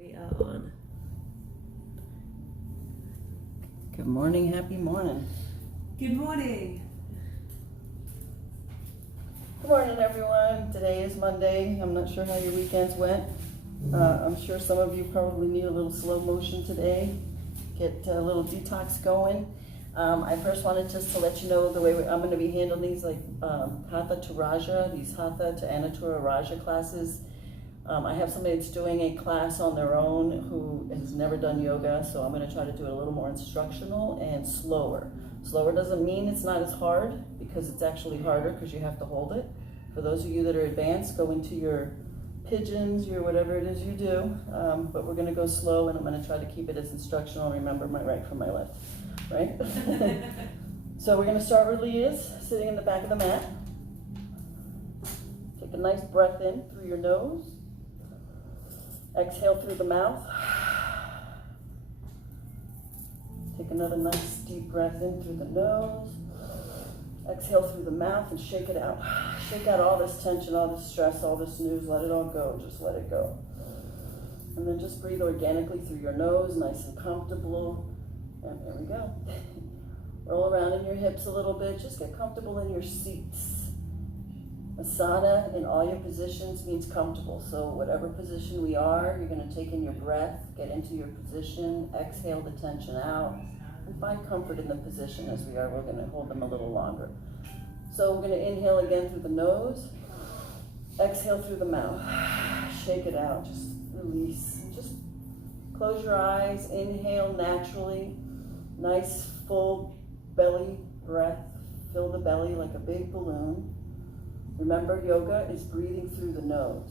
We are on. Good morning, happy morning. Good morning. Good morning, everyone. Today is Monday. I'm not sure how your weekends went. I'm sure some of you probably need a little slow motion today. Get a little detox going. I first wanted just to let you know the way I'm going to be handling these, like Hatha to Raja, these Hatha to Anuttara Raja classes. I have somebody that's doing a class on their own who has never done yoga, so I'm going to try to do it a little more instructional and slower. Slower doesn't mean it's not as hard, because it's actually harder because you have to hold it. For those of you that are advanced, go into your pigeons, your whatever it is you do, but we're going to go slow, and I'm going to try to keep it as instructional. Remember my right from my left, right? So we're going to start where Lee is, sitting in the back of the mat. Take a nice breath in through your nose. Exhale through the mouth. Take another nice deep breath in through the nose. Exhale through the mouth and shake it out. Shake out all this tension, all this stress, all this news. Let it all go. Just let it go. And then just breathe organically through your nose, nice and comfortable. And there we go. Roll around in your hips a little bit. Just get comfortable in your seats. Asana in all your positions means comfortable. So whatever position we are, you're going to take in your breath, get into your position, exhale the tension out, and find comfort in the position as we are. We're going to hold them a little longer. So we're going to inhale again through the nose, exhale through the mouth. Shake it out, just release. Just close your eyes, inhale naturally. Nice full belly breath. Fill the belly like a big balloon. Remember, yoga is breathing through the nose.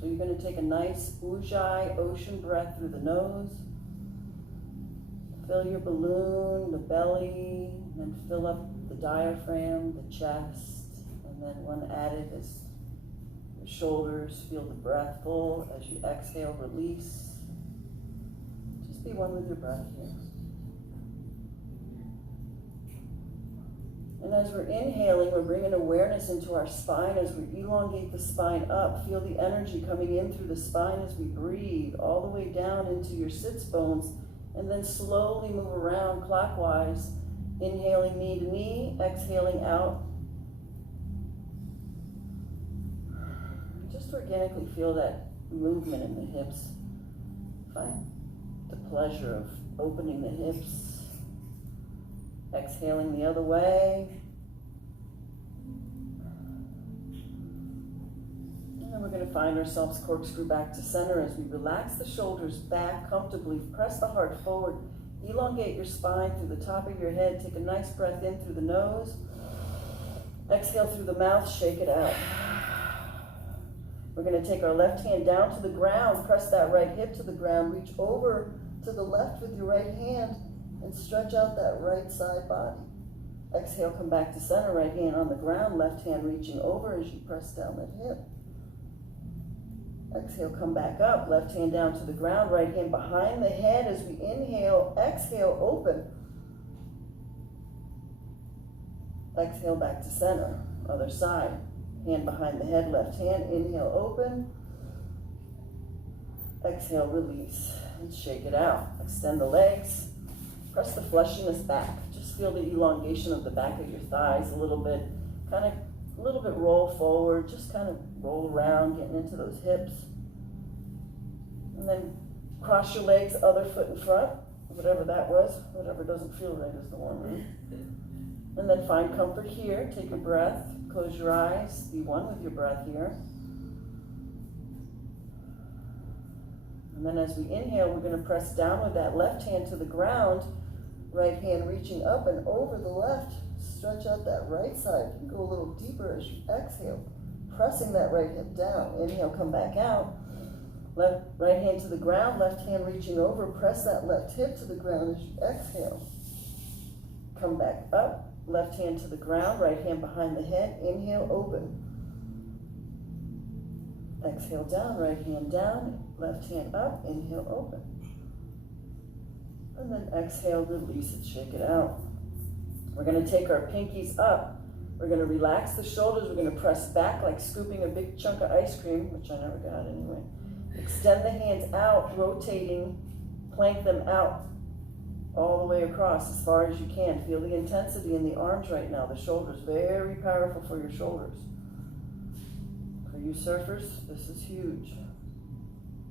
So you're going to take a nice ujjayi ocean breath through the nose. Fill your balloon, the belly, and then fill up the diaphragm, the chest. And then one added is your shoulders. Feel the breath full. As you exhale, release. Just be one with your breath here. And as we're inhaling, we're bringing awareness into our spine as we elongate the spine up. Feel the energy coming in through the spine as we breathe all the way down into your sits bones, and then slowly move around clockwise, inhaling knee to knee, exhaling out. Just organically feel that movement in the hips. Find the pleasure of opening the hips. Exhaling the other way. And then we're going to find ourselves corkscrew back to center as we relax the shoulders back comfortably. Press the heart forward. Elongate your spine through the top of your head. Take a nice breath in through the nose. Exhale through the mouth. Shake it out. We're going to take our left hand down to the ground. Press that right hip to the ground. Reach over to the left with your right hand. And stretch out that right side body. Exhale, come back to center, right hand on the ground, left hand reaching over as you press down that hip. Exhale, come back up, left hand down to the ground, right hand behind the head as we inhale, exhale, open. Exhale, back to center, other side. Hand behind the head, left hand, inhale, open. Exhale, release, and shake it out. Extend the legs. Press the fleshiness back. Just feel the elongation of the back of your thighs a little bit. Kind of a little bit roll forward. Just kind of roll around, getting into those hips. And then cross your legs, other foot in front. Whatever that was. Whatever doesn't feel right is the one, right? And then find comfort here. Take a breath. Close your eyes. Be one with your breath here. And then as we inhale, we're going to press down with that left hand to the ground. Right hand reaching up and over the left. Stretch out that right side. You can go a little deeper as you exhale. Pressing that right hip down. Inhale, come back out. Right hand to the ground. Left hand reaching over. Press that left hip to the ground as you exhale. Come back up. Left hand to the ground. Right hand behind the head. Inhale, open. Exhale down. Right hand down. Left hand up. Inhale, open. And then exhale, release it, shake it out. We're going to take our pinkies up. We're going to relax the shoulders. We're going to press back like scooping a big chunk of ice cream, which I never got anyway. Extend the hands out, rotating, plank them out all the way across as far as you can. Feel the intensity in the arms right now. The shoulders, very powerful for your shoulders. For you surfers, this is huge.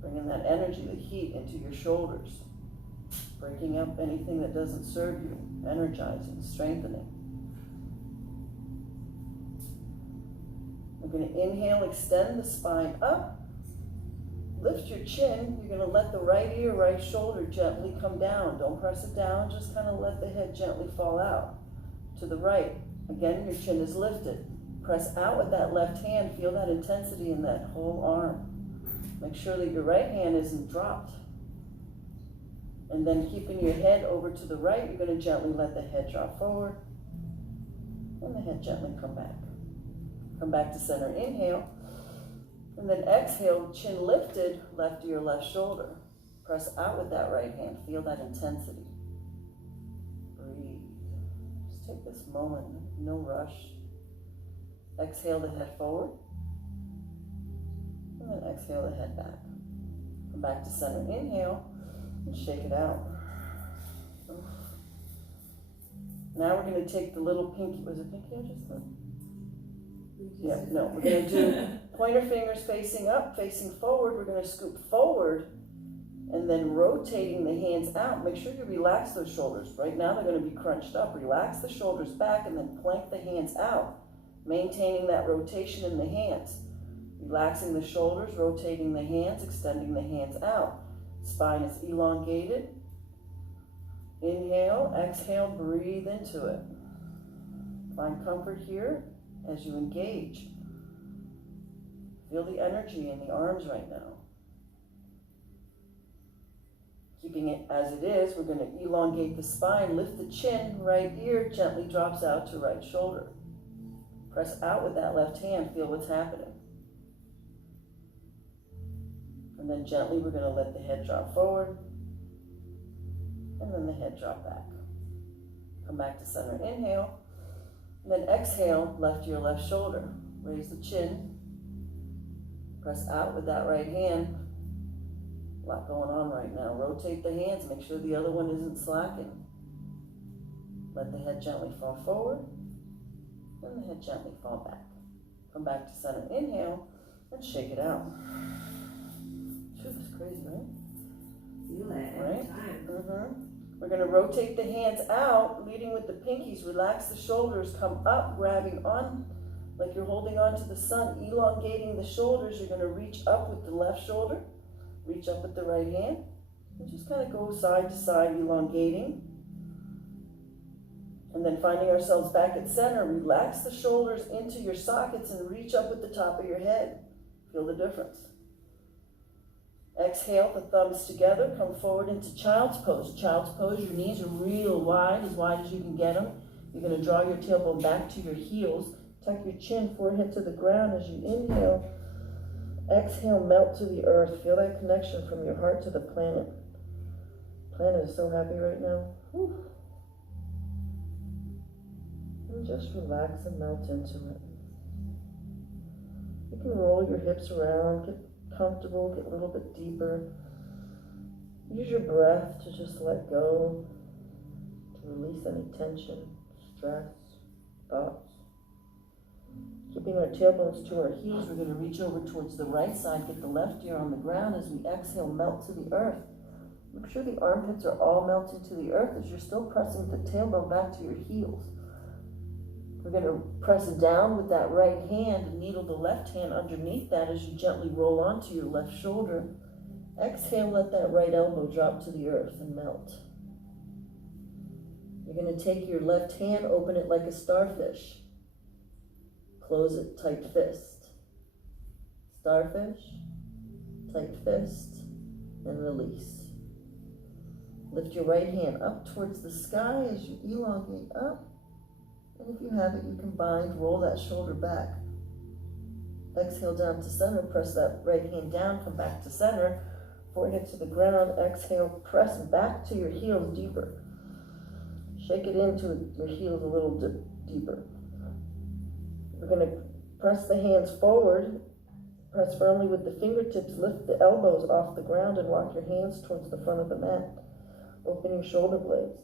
Bringing that energy, the heat into your shoulders. Breaking up anything that doesn't serve you. Energizing, strengthening. We're going to inhale, extend the spine up. Lift your chin. You're going to let the right ear, right shoulder gently come down. Don't press it down. Just kind of let the head gently fall out to the right. Again, your chin is lifted. Press out with that left hand. Feel that intensity in that whole arm. Make sure that your right hand isn't dropped. And then keeping your head over to the right, you're going to gently let the head drop forward. And the head gently come back. Come back to center. Inhale. And then exhale, chin lifted, left ear, left shoulder. Press out with that right hand. Feel that intensity. Breathe. Just take this moment, no rush. Exhale the head forward. And then exhale the head back. Come back to center. Inhale and shake it out. Now we're going to take the little pinky. Was it pinky I just did? Yeah, no. We're going to do pointer fingers facing up, facing forward. We're going to scoop forward and then rotating the hands out. Make sure you relax those shoulders. Right now they're going to be crunched up. Relax the shoulders back and then plank the hands out, maintaining that rotation in the hands. Relaxing the shoulders, rotating the hands, extending the hands out. Spine is elongated. Inhale, exhale, breathe into it. Find comfort here as you engage. Feel the energy in the arms right now. Keeping it as it is, we're going to elongate the spine, lift the chin, right ear gently drops out to right shoulder. Press out with that left hand, feel what's happening. And then gently we're going to let the head drop forward, and then the head drop back. Come back to center, inhale. And then exhale, left ear, left shoulder. Raise the chin. Press out with that right hand. A lot going on right now. Rotate the hands. Make sure the other one isn't slacking. Let the head gently fall forward. And the head gently fall back. Come back to center. Inhale. And shake it out. Phew, that's crazy, right? Feel it every time. We're going to rotate the hands out, leading with the pinkies. Relax the shoulders, come up, grabbing on like you're holding on to the sun, elongating the shoulders. You're going to reach up with the left shoulder, reach up with the right hand, and just kind of go side to side, elongating. And then finding ourselves back at center, relax the shoulders into your sockets and reach up with the top of your head. Feel the difference. Exhale, the thumbs together, come forward into child's pose. Child's pose, your knees are real wide as you can get them. You're going to draw your tailbone back to your heels. Tuck your chin, forehead to the ground as you inhale. Exhale, melt to the earth. Feel that connection from your heart to the planet. Planet is so happy right now. Whew. And just relax and melt into it. You can roll your hips around, get comfortable, get a little bit deeper. Use your breath to just let go, to release any tension, stress, thoughts. Keeping our tailbones to our heels, we're going to reach over towards the right side, get the left ear on the ground as we exhale, melt to the earth. Make sure the armpits are all melting to the earth as you're still pressing the tailbone back to your heels. We're going to press down with that right hand and needle the left hand underneath that as you gently roll onto your left shoulder. Exhale, let that right elbow drop to the earth and melt. You're going to take your left hand, open it like a starfish. Close it, tight fist. Starfish, tight fist, and release. Lift your right hand up towards the sky as you elongate up. And if you have it, you can bind, roll that shoulder back. Exhale down to center, press that right hand down, come back to center, forehead to the ground, exhale, press back to your heels deeper. Shake it into your heels a little deeper. We're going to press the hands forward Press firmly with the fingertips, lift the elbows off the ground and walk your hands towards the front of the mat. Open your shoulder blades.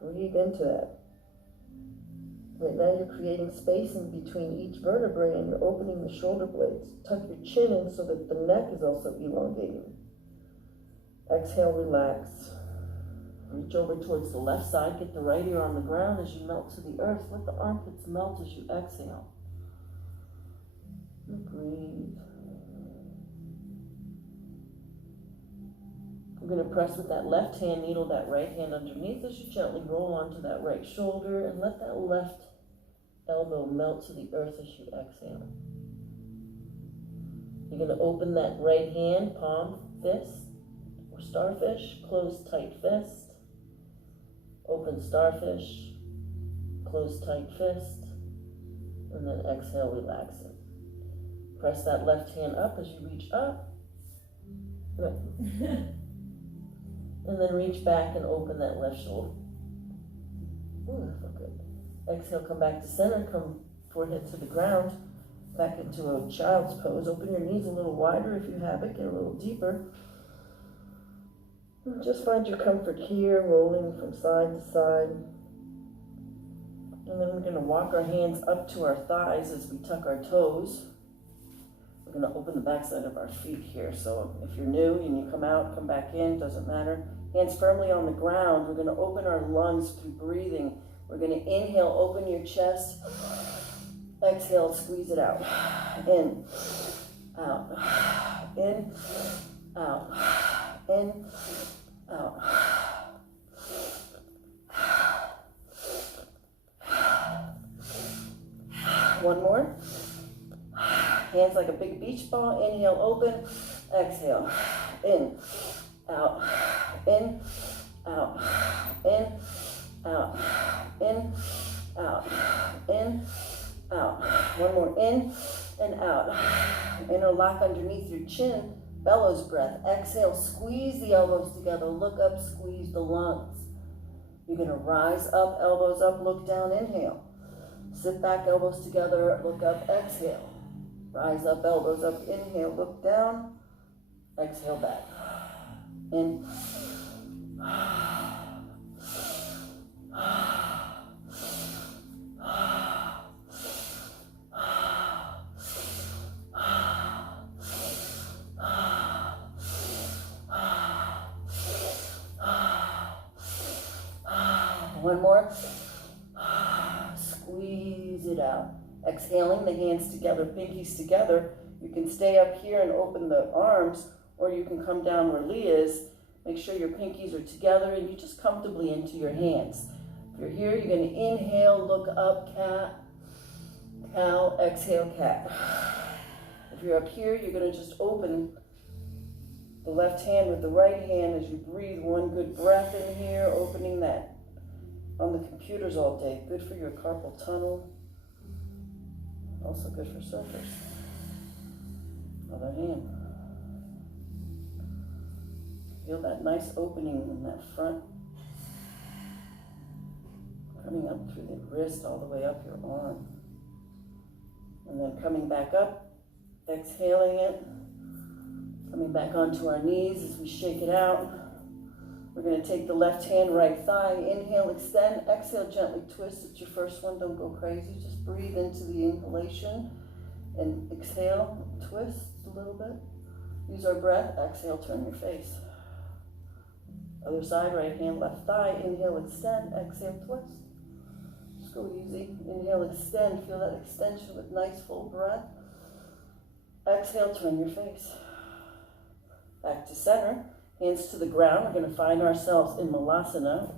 Breathe into that. Right now you're creating space in between each vertebrae and you're opening the shoulder blades. Tuck your chin in so that the neck is also elongating. Exhale, relax. Reach over towards the left side. Get the right ear on the ground as you melt to the earth. Let the armpits melt as you exhale. And breathe. We're going to press with that left hand needle, that right hand underneath as you gently roll onto that right shoulder and let that left elbow melt to the earth as you exhale. You're going to open that right hand, palm, fist, or starfish, close tight fist, open starfish, close tight fist, and then exhale, relax it. Press that left hand up as you reach up. And then reach back and open that left shoulder. Ooh, that felt good. Exhale, come back to center, come forehead to the ground, back into a child's pose. Open your knees a little wider if you have it, get a little deeper. And just find your comfort here, rolling from side to side. And then we're going to walk our hands up to our thighs as we tuck our toes. We're going to open the backside of our feet here. So if you're new and you come out, come back in, doesn't matter. Hands firmly on the ground. We're going to open our lungs through breathing. We're going to inhale, open your chest. Exhale, squeeze it out. In, out, in, out, in, out. One more. Hands like a big beach ball. Inhale, open. Exhale. In, out, in, out, in, out, in, out, in, out. One more. In and out. Interlock underneath your chin. Bellows breath. Exhale. Squeeze the elbows together. Look up. Squeeze the lungs. You're going to rise up. Elbows up. Look down. Inhale. Sit back. Elbows together. Look up. Exhale. Rise up, elbows up, inhale, look down, exhale back. In. One more. Squeeze it out. Exhaling, the hands together, pinkies together. You can stay up here and open the arms, or you can come down where Lee is. Make sure your pinkies are together and you just comfortably into your hands. If you're here, you're going to inhale, look up, cat, cow, exhale, cat. If you're up here, you're going to just open the left hand with the right hand as you breathe. One good breath in here, opening that. On the computers all day, good for your carpal tunnel. Also good for surfers. Other hand. Feel that nice opening in that front. Coming up through the wrist all the way up your arm. And then coming back up, exhaling it. Coming back onto our knees as we shake it out. We're going to take the left hand, right thigh. Inhale, extend. Exhale, gently twist. It's your first one. Don't go crazy. Just breathe into the inhalation. And exhale, twist a little bit. Use our breath. Exhale, turn your face. Other side, right hand, left thigh. Inhale, extend. Exhale, twist. Just go easy. Inhale, extend. Feel that extension with nice full breath. Exhale, turn your face. Back to center. Hands to the ground. We're going to find ourselves in Malasana,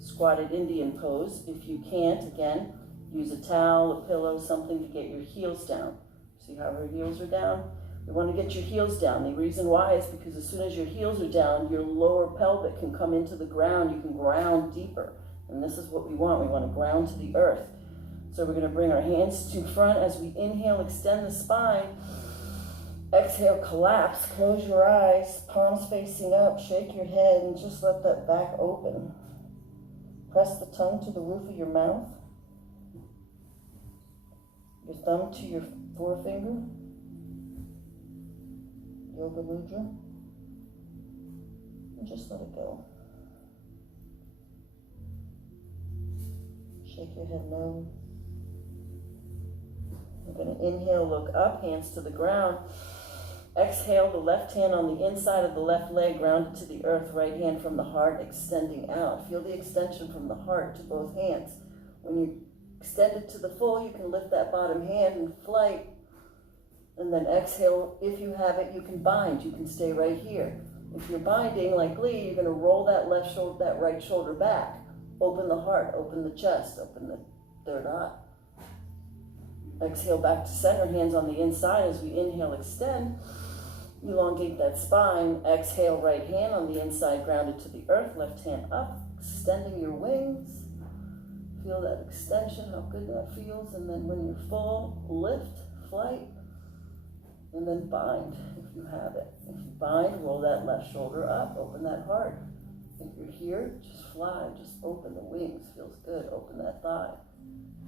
squatted Indian pose. If you can't, again, use a towel, a pillow, something to get your heels down. See how our heels are down? You want to get your heels down. The reason why is because as soon as your heels are down, your lower pelvic can come into the ground. You can ground deeper. And this is what we want. We want to ground to the earth. So we're going to bring our hands to front as we inhale, extend the spine. Exhale, collapse, close your eyes, palms facing up, shake your head, and just let that back open. Press the tongue to the roof of your mouth, your thumb to your forefinger, yoga mudra. And just let it go. Shake your head no. We're going to inhale, look up, hands to the ground. Exhale, the left hand on the inside of the left leg, grounded to the earth, right hand from the heart, extending out. Feel the extension from the heart to both hands. When you extend it to the full, you can lift that bottom hand in flight. And then exhale, if you have it, you can bind. You can stay right here. If you're binding like Lee, you're going to roll that left shoulder, that right shoulder back. Open the heart, open the chest, open the third eye. Exhale back to center, hands on the inside. As we inhale, extend. Elongate that spine. Exhale, right hand on the inside, grounded to the earth. Left hand up, extending your wings. Feel that extension, how good that feels. And then when you're full, lift, flight, and then bind if you have it. If you bind, roll that left shoulder up, open that heart. If you're here, just fly, just open the wings. Feels good, open that thigh.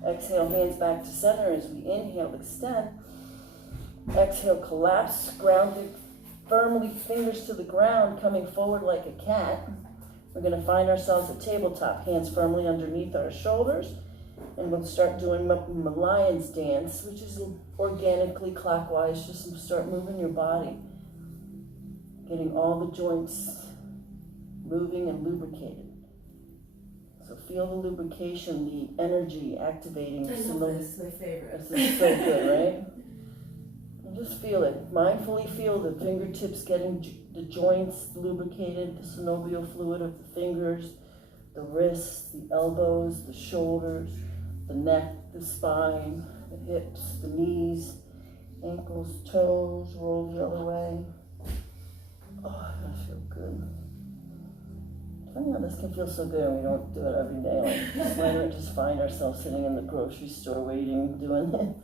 Exhale, hands back to center as we inhale, extend. Exhale, collapse, grounded firmly, fingers to the ground, coming forward like a cat. We're going to find ourselves at tabletop, hands firmly underneath our shoulders, and we'll start doing lion's dance, which is organically clockwise. Just start moving your body, getting all the joints moving and lubricated. So feel the lubrication, the energy activating. I love this, my favorite. This is so good, right? And just feel it. Mindfully feel the fingertips getting the joints lubricated, the synovial fluid of the fingers, the wrists, the elbows, the shoulders, the neck, the spine, the hips, the knees, ankles, toes, roll the other way. Oh, that feels good. Funny how this can feel so good and we don't do it every day. Like, why don't we just find ourselves sitting in the grocery store waiting, doing it?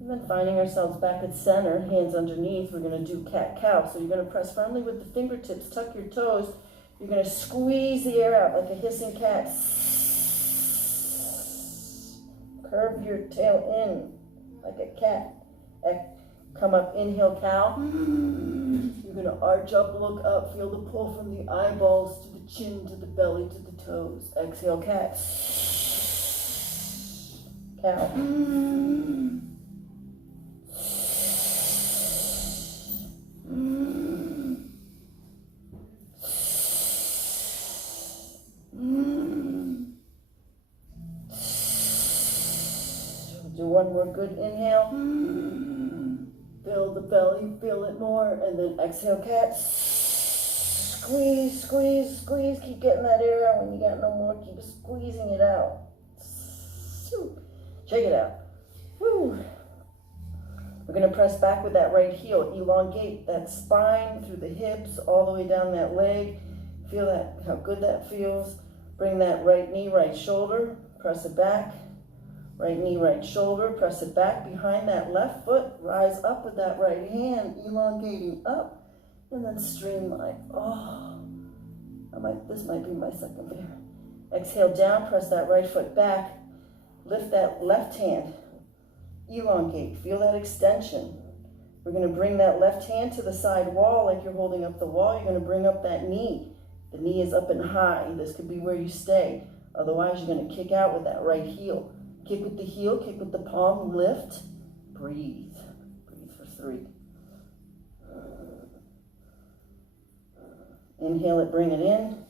And then finding ourselves back at center, hands underneath. We're going to do cat-cow. So you're going to press firmly with the fingertips, tuck your toes. You're going to squeeze the air out like a hissing cat. Curve your tail in like a cat. Come up, inhale, cow. You're going to arch up, look up, feel the pull from the eyeballs to the chin, to the belly, to the toes. Exhale, cat. Cow. Do one more good inhale. Fill the belly, feel it more, and then exhale, cat. Squeeze, squeeze, squeeze. Keep getting that air out. When you got no more, keep squeezing it out. Shake it out. Woo. We're going to press back with that right heel. Elongate that spine through the hips, all the way down that leg. Feel that, how good that feels. Bring that right knee, right shoulder. Press it back. Right knee, right shoulder, press it back behind that left foot, rise up with that right hand, elongating up, and then streamline. Oh, this might be my second favorite. Exhale down, press that right foot back, lift that left hand, elongate, feel that extension. We're going to bring that left hand to the side wall like you're holding up the wall. You're going to bring up that knee. The knee is up and high. This could be where you stay. Otherwise, you're going to kick out with that right heel. Kick with the heel, kick with the palm, lift, breathe. Breathe for 3. Inhale it, bring it in.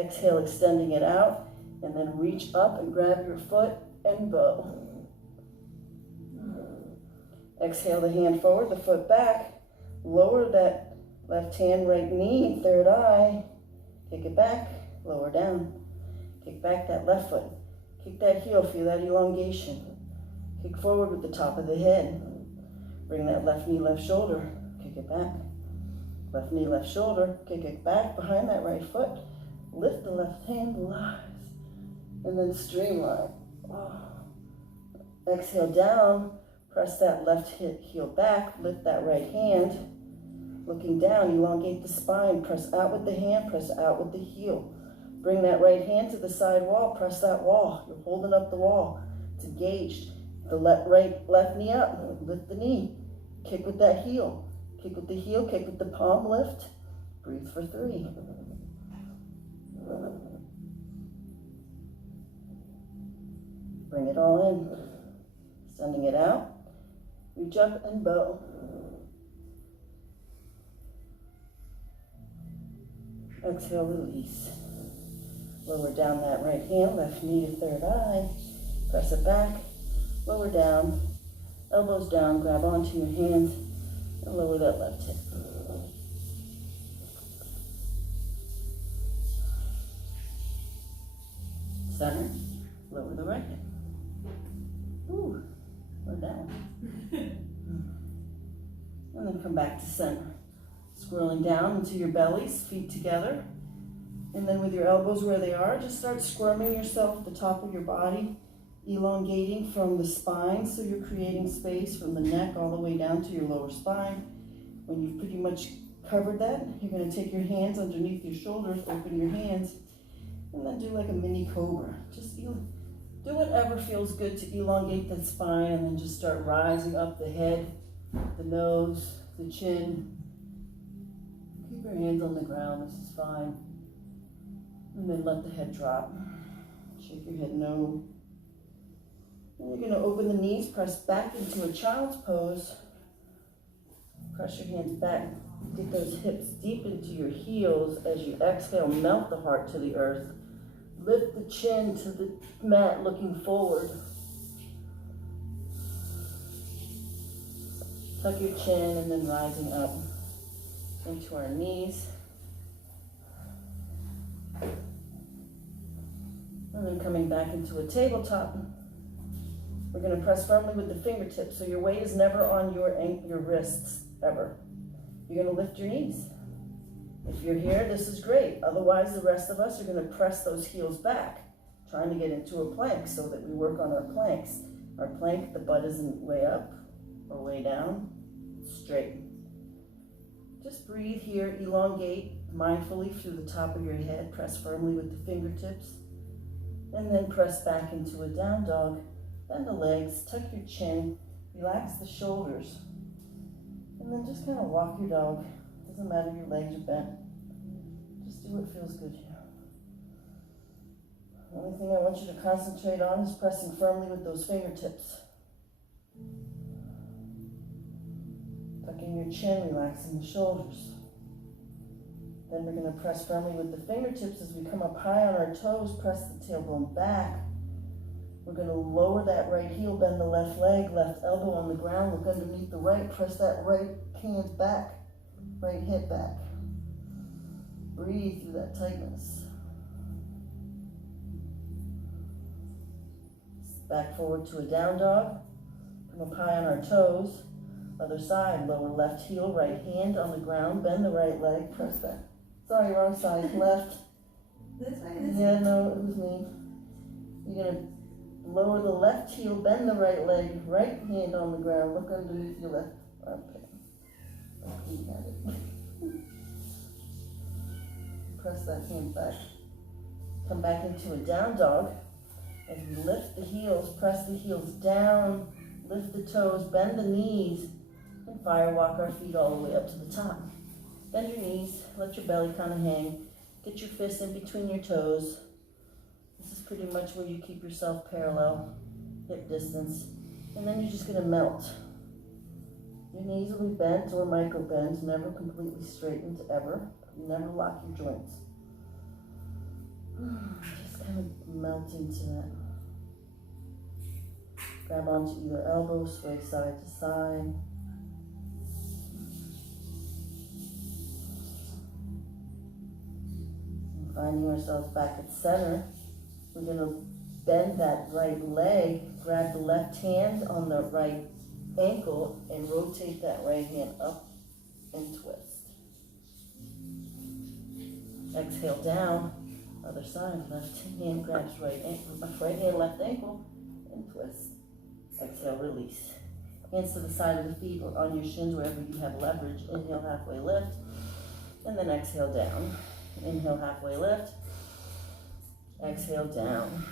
Exhale, extending it out. And then reach up and grab your foot and bow. Exhale the hand forward, the foot back. Lower that left hand, right knee, third eye. Kick it back, lower down. Kick back that left foot. Kick that heel, feel that elongation. Kick forward with the top of the head. Bring that left knee, left shoulder. Kick it back. Left knee, left shoulder. Kick it back behind that right foot. Lift the left hand, rise. And then streamline. Oh. Exhale down. Press that left heel back. Lift that right hand. Looking down, elongate the spine. Press out with the hand, press out with the heel. Bring that right hand to the side wall, press that wall. You're holding up the wall. It's engaged. The left knee up, lift the knee. Kick with that heel. Kick with the heel, kick with the palm, lift. Breathe for 3. Bring it all in. Sending it out. Reach up and bow. Exhale, release. Lower down that right hand, left knee to third eye. Press it back. Lower down. Elbows down, grab onto your hands, and lower that left hip. Center, lower the right hip. Ooh, we're down. And then come back to center. Swirling down into your bellies, feet together. And then with your elbows where they are, just start squirming yourself at the top of your body, elongating from the spine, so you're creating space from the neck all the way down to your lower spine. When you've pretty much covered that, you're going to take your hands underneath your shoulders, open your hands, and then do like a mini cobra. Just do whatever feels good to elongate that spine, and then just start rising up the head, the nose, the chin. Keep your hands on the ground, this is fine. And then let the head drop. Shake your head no. And you're going to open the knees, press back into a child's pose. Press your hands back. Get those hips deep into your heels as you exhale, melt the heart to the earth. Lift the chin to the mat, looking forward. Tuck your chin and then rising up into our knees. And then coming back into a tabletop. We're going to press firmly with the fingertips, so your weight is never on your wrists, ever. You're going to lift your knees. If you're here, this is great. Otherwise, the rest of us are going to press those heels back, trying to get into a plank so that we work on our planks. Our plank, the butt isn't way up or way down, straight. Just breathe here, elongate mindfully through the top of your head. Press firmly with the fingertips, and then press back into a down dog. Bend the legs, tuck your chin, relax the shoulders, and then just kind of walk your dog. Doesn't matter if your legs are bent. Just do what feels good here. The only thing I want you to concentrate on is pressing firmly with those fingertips. Tucking your chin, relaxing the shoulders. Then we're going to press firmly with the fingertips as we come up high on our toes, press the tailbone back. We're going to lower that right heel, bend the left leg, left elbow on the ground, look underneath the right, press that right hand back, right hip back. Breathe through that tightness. Back forward to a down dog. Come up high on our toes. Other side, lower left heel, right hand on the ground, bend the right leg, press that. Sorry, wrong side, left. This way, Yeah, no, it was me. You're going to lower the left heel, bend the right leg, right hand on the ground, look underneath your left armpit. You got it. Press that hand back. Come back into a down dog. As we lift the heels, press the heels down, lift the toes, bend the knees, and firewalk our feet all the way up to the top. Bend your knees, let your belly kind of hang. Get your fists in between your toes. This is pretty much where you keep yourself parallel, hip distance. And then you're just going to melt. Your knees will be bent or micro bends, never completely straightened, ever. You never lock your joints. Just kind of melt into that. Grab onto either elbow, sway side to side. And finding ourselves back at center, we're going to bend that right leg, grab the left hand on the right ankle, and rotate that right hand up and twist. Exhale down, other side, left hand grabs right hand, left ankle, and twist. Exhale, release. Hands to the side of the feet or on your shins, wherever you have leverage. Inhale, halfway lift, and then exhale down. Inhale, halfway lift. Exhale down.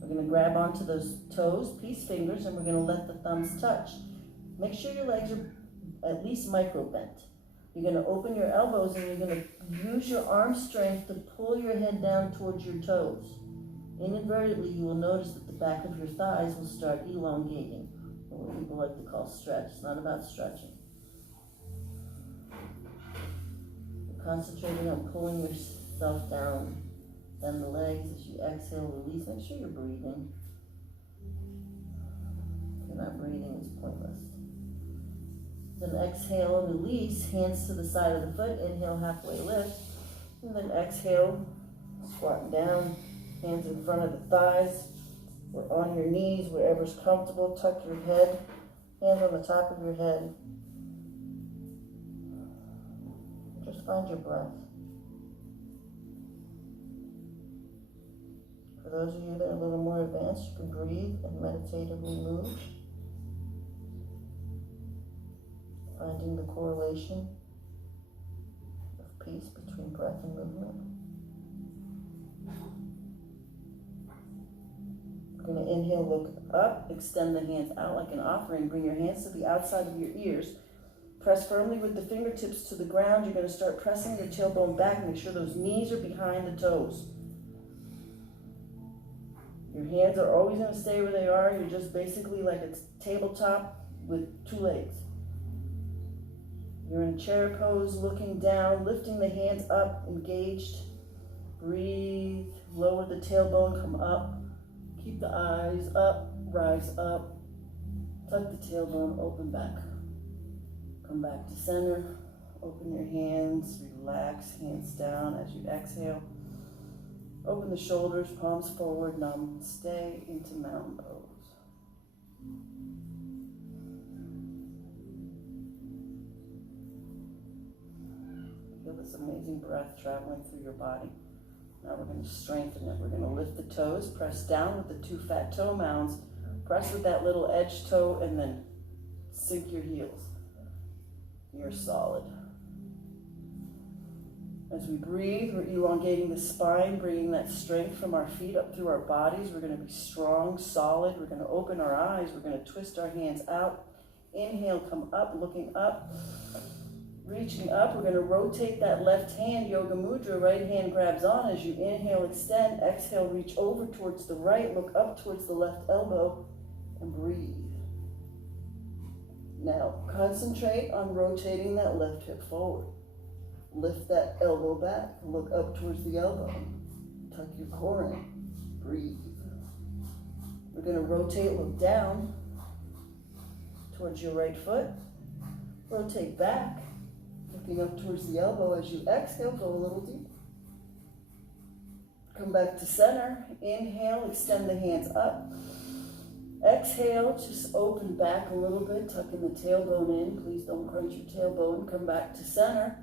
We're going to grab onto those toes, peace fingers, and we're going to let the thumbs touch. Make sure your legs are at least micro bent. You're going to open your elbows and you're going to use your arm strength to pull your head down towards your toes. Inadvertently, you will notice that the back of your thighs will start elongating, or what people like to call stretch. It's not about stretching. You're concentrating on pulling yourself down. Bend the legs as you exhale, release. Make sure you're breathing. If you're not breathing, it's pointless. Then exhale and release, hands to the side of the foot. Inhale, halfway lift. And then exhale, squatting down, hands in front of the thighs, or on your knees, wherever's comfortable. Tuck your head, hands on the top of your head. Just find your breath. For those of you that are a little more advanced, you can breathe and meditatively move. Finding the correlation of peace between breath and movement. We're going to inhale, look up, extend the hands out like an offering. Bring your hands to the outside of your ears. Press firmly with the fingertips to the ground. You're going to start pressing your tailbone back. Make sure those knees are behind the toes. Your hands are always going to stay where they are. You're just basically like a tabletop with two legs. You're in chair pose, looking down, lifting the hands up, engaged. Breathe, lower the tailbone, come up. Keep the eyes up, rise up. Tuck the tailbone, open back. Come back to center. Open your hands, relax, hands down as you exhale. Open the shoulders, palms forward, namaste into mountain pose. Feel this amazing breath traveling through your body. Now we're going to strengthen it. We're going to lift the toes, press down with the two fat toe mounds, press with that little edge toe, and then sink your heels. You're solid. As we breathe, we're elongating the spine, bringing that strength from our feet up through our bodies. We're going to be strong, solid. We're going to open our eyes. We're going to twist our hands out. Inhale, come up, looking up. Reaching up, we're going to rotate that left hand, Yoga Mudra. Right hand grabs on as you inhale, extend. Exhale, reach over towards the right. Look up towards the left elbow and breathe. Now, concentrate on rotating that left hip forward. Lift that elbow back. Look up towards the elbow. Tuck your core in. Breathe. We're going to rotate, look down towards your right foot. Rotate back. Looking up towards the elbow. As you exhale, go a little deeper. Come back to center. Inhale, extend the hands up. Exhale, just open back a little bit, tucking the tailbone in. Please don't crunch your tailbone. Come back to center.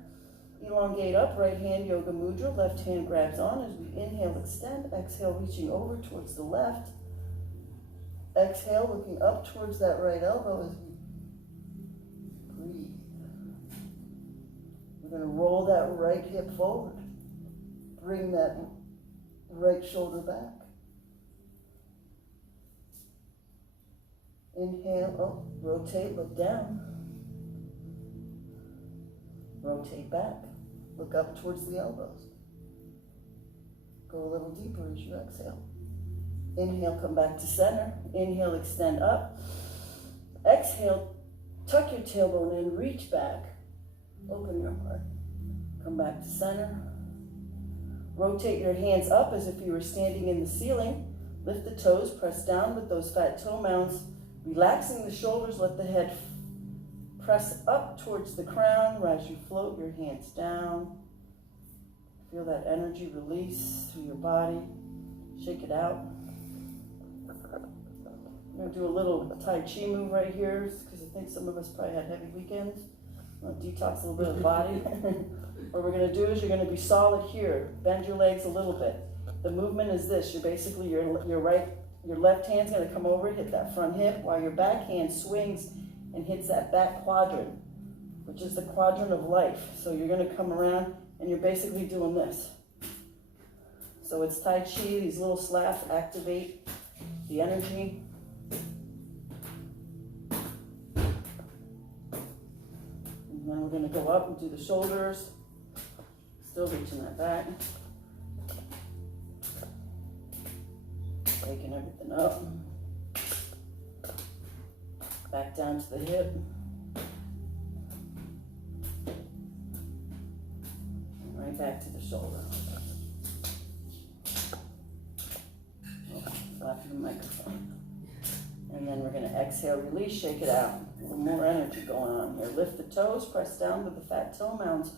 Elongate up, right hand Yoga Mudra. Left hand grabs on as we inhale, extend. Exhale, reaching over towards the left. Exhale, looking up towards that right elbow as we breathe. We're going to roll that right hip forward. Bring that right shoulder back. Inhale, rotate, look down. Rotate back. Look up towards the elbows. Go a little deeper as you exhale. Inhale, come back to center. Inhale, extend up. Exhale, tuck your tailbone in, reach back. Open your heart. Come back to center. Rotate your hands up as if you were standing in the ceiling. Lift the toes, press down with those fat toe mounts. Relaxing the shoulders, let the head press up towards the crown. As you float your hands down. Feel that energy release through your body. Shake it out. I'm going to do a little Tai Chi move right here because I think some of us probably had heavy weekends. I'm going to detox a little bit of the body. What we're going to do is you're going to be solid here. Bend your legs a little bit. The movement is this. You're basically, your left hand's going to come over, hit that front hip, while your back hand swings and hits that back quadrant, which is the quadrant of life. So you're going to come around and you're basically doing this. So it's Tai Chi. These little slaps activate the energy. we're gonna go up and do the shoulders. Still reaching that back. Waking everything up. Back down to the hip. And right back to the shoulder. Flapping the microphone. And then we're going to exhale, release, shake it out. A little more energy going on here. Lift the toes, press down with the fat toe mounds.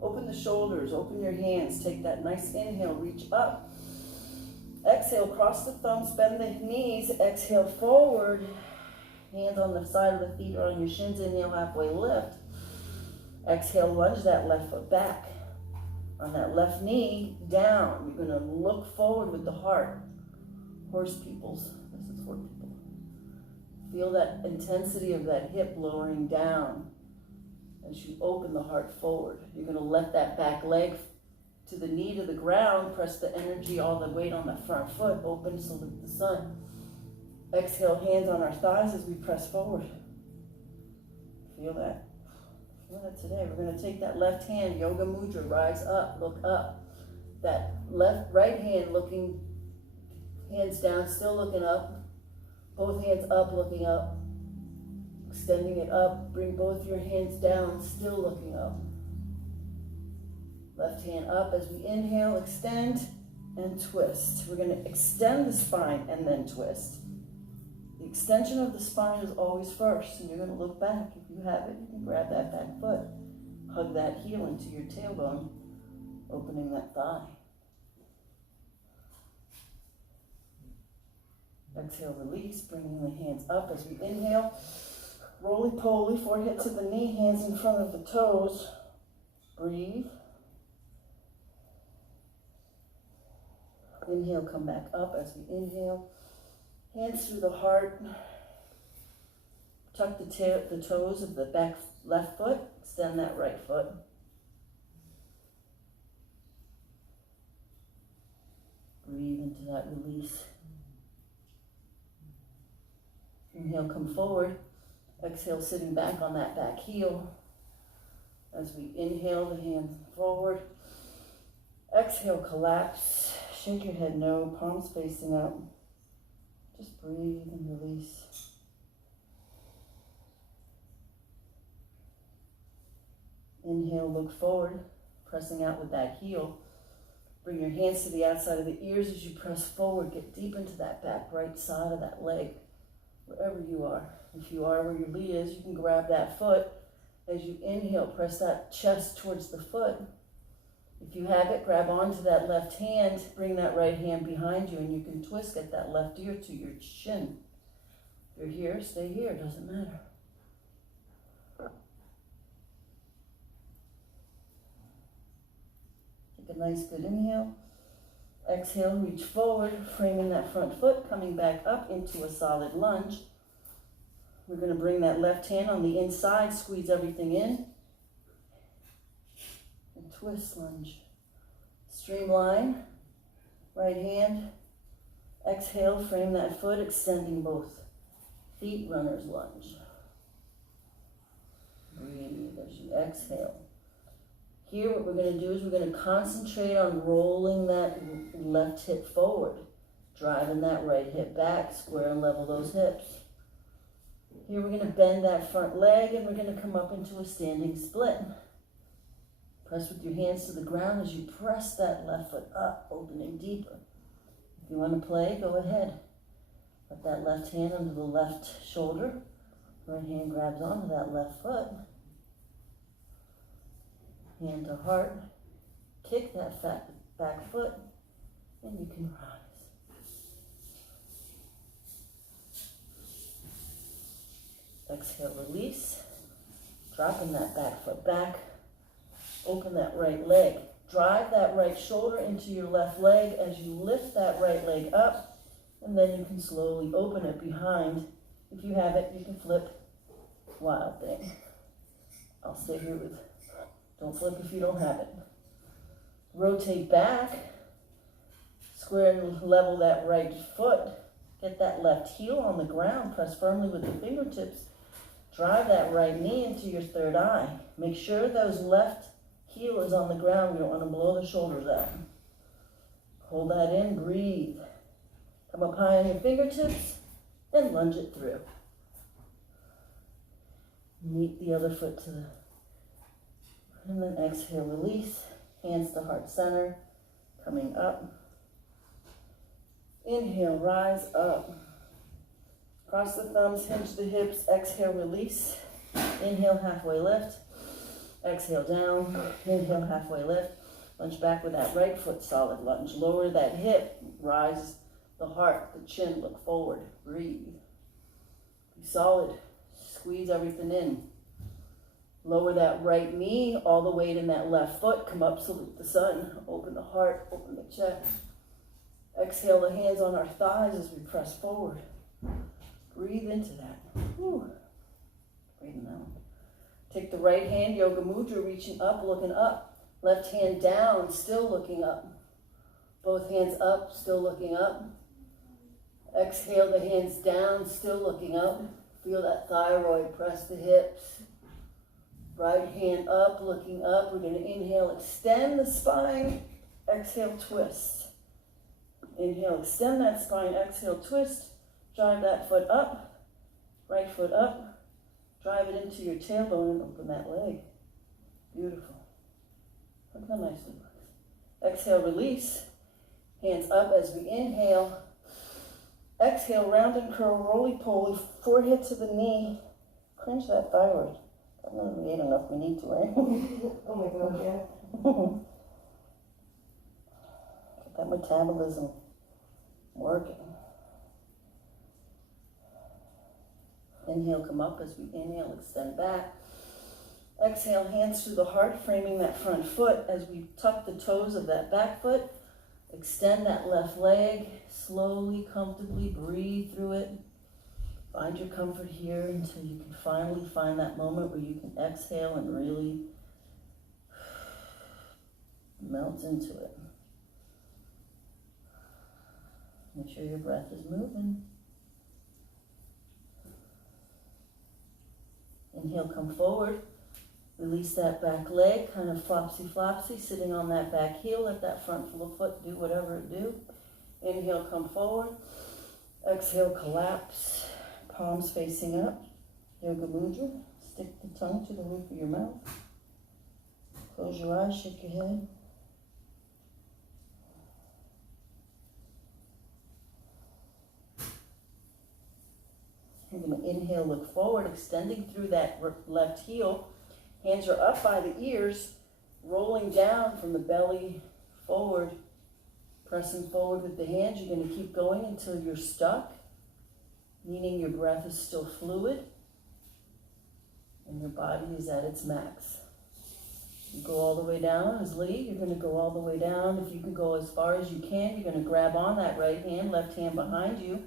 Open the shoulders, open your hands. Take that nice inhale, reach up. Exhale, cross the thumbs, bend the knees. Exhale, forward. Hands on the side of the feet or on your shins. Inhale, halfway lift. Exhale, lunge that left foot back. On that left knee, down. You're going to look forward with the heart. Horse peoples. This is for people. Feel that intensity of that hip lowering down as you open the heart forward. You're going to let that back leg to the knee to the ground. Press the energy, all the weight on the front foot. Open, salute the sun. Exhale, hands on our thighs as we press forward. Feel that. Feel that today. We're going to take that left hand, yoga mudra, rise up, look up. That right hand looking, hands down, still looking up. Both hands up, looking up. Extending it up. Bring both your hands down, still looking up. Left hand up as we inhale, extend, and twist. We're going to extend the spine and then twist. The extension of the spine is always first, and you're going to look back. If you have it, you can grab that back foot. Hug that heel into your tailbone, opening that thigh. Exhale, release, bringing the hands up as we inhale. Roly-poly, forehead to the knee, hands in front of the toes. Breathe. Inhale, come back up as we inhale. Hands through the heart. Tuck the toes of the back left foot. Extend that right foot. Breathe into that release. Inhale, come forward. Exhale, sitting back on that back heel. As we inhale, the hands forward. Exhale, collapse. Shake your head no, palms facing up. Just breathe and release. Inhale, look forward, pressing out with that heel. Bring your hands to the outside of the ears as you press forward. Get deep into that back right side of that leg, wherever you are. If you are where your knee is, you can grab that foot. As you inhale, press that chest towards the foot. If you have it, grab onto that left hand, bring that right hand behind you, and you can twist at that left ear to your chin. If you're here, stay here, doesn't matter. Take a nice good inhale. Exhale, reach forward, framing that front foot, coming back up into a solid lunge. We're going to bring that left hand on the inside, squeeze everything in. And twist lunge. Streamline. Right hand. Exhale, frame that foot, extending both feet, runner's lunge. Breathe as you exhale. Here what we're going to do is we're going to concentrate on rolling that left hip forward. Driving that right hip back, square and level those hips. Here we're going to bend that front leg and we're going to come up into a standing split. Press with your hands to the ground as you press that left foot up, opening deeper. If you want to play, go ahead. Put that left hand under the left shoulder. Right hand grabs onto that left foot. Hand to heart. Kick that fat back foot and you can rise. Exhale, release. Dropping that back foot back. Open that right leg. Drive that right shoulder into your left leg as you lift that right leg up. And then you can slowly open it behind. If you have it, you can flip. Wild thing. I'll stay here with, don't flip if you don't have it. Rotate back. Square and level that right foot. Get that left heel on the ground. Press firmly with the fingertips. Drive that right knee into your third eye. Make sure those left heel is on the ground. We don't want to blow the shoulders out. Hold that in, breathe. Come up high on your fingertips and lunge it through. Meet the other foot to the, and then exhale, release. Hands to heart center, coming up. Inhale, rise up. Cross the thumbs, hinge the hips, exhale, release. Inhale, halfway lift. Exhale, down. Inhale, halfway lift. Lunge back with that right foot, solid lunge. Lower that hip, rise the heart, the chin, look forward. Breathe. Be solid. Squeeze everything in. Lower that right knee, all the weight in that left foot. Come up, salute the sun. Open the heart, open the chest. Exhale the hands on our thighs as we press forward. Breathe into that. Whew. Breathing out. Take the right hand, Yoga Mudra, reaching up, looking up. Left hand down, still looking up. Both hands up, still looking up. Exhale the hands down, still looking up. Feel that thyroid, press the hips. Right hand up, looking up. We're going to inhale, extend the spine. Exhale, twist. Inhale, extend that spine. Exhale, twist. Drive that foot up. Right foot up. Drive it into your tailbone and open that leg. Beautiful. Look how nicely it works. Exhale, release. Hands up as we inhale. Exhale, round and curl, roly-poly, forehead to the knee. Clench that thyroid. I don't know if we ate enough. We need to, right? Oh my God, yeah. Get that metabolism working. Inhale, come up as we inhale, extend back. Exhale, hands through the heart, framing that front foot as we tuck the toes of that back foot. Extend that left leg, slowly, comfortably breathe through it. Find your comfort here until you can finally find that moment where you can exhale and really melt into it. Make sure your breath is moving. Inhale, come forward. Release that back leg, kind of flopsy, sitting on that back heel. Let that front foot do whatever it do. Inhale, come forward. Exhale, collapse. Palms facing up. Yoga Mudra. Stick the tongue to the roof of your mouth. Close your eyes, shake your head. You're going to inhale, look forward, extending through that left heel. Hands are up by the ears, rolling down from the belly forward, pressing forward with the hands. You're going to keep going until you're stuck, meaning your breath is still fluid and your body is at its max. You go all the way down as lead. You're going to go all the way down. If you can go as far as you can, you're going to grab on that right hand, left hand behind you.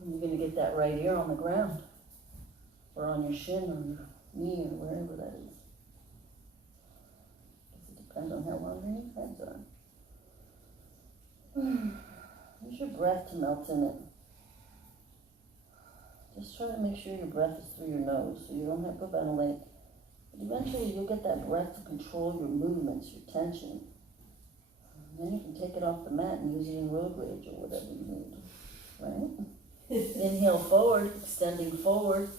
And you're going to get that right ear on the ground or on your shin or your knee or wherever that is. It depends on how long your hands are. Use your breath to melt in it. Just try to make sure your breath is through your nose so you don't have to ventilate. But eventually you'll get that breath to control your movements, your tension. And then you can take it off the mat and use it in road rage or whatever you need, right? Inhale forward, extending forward.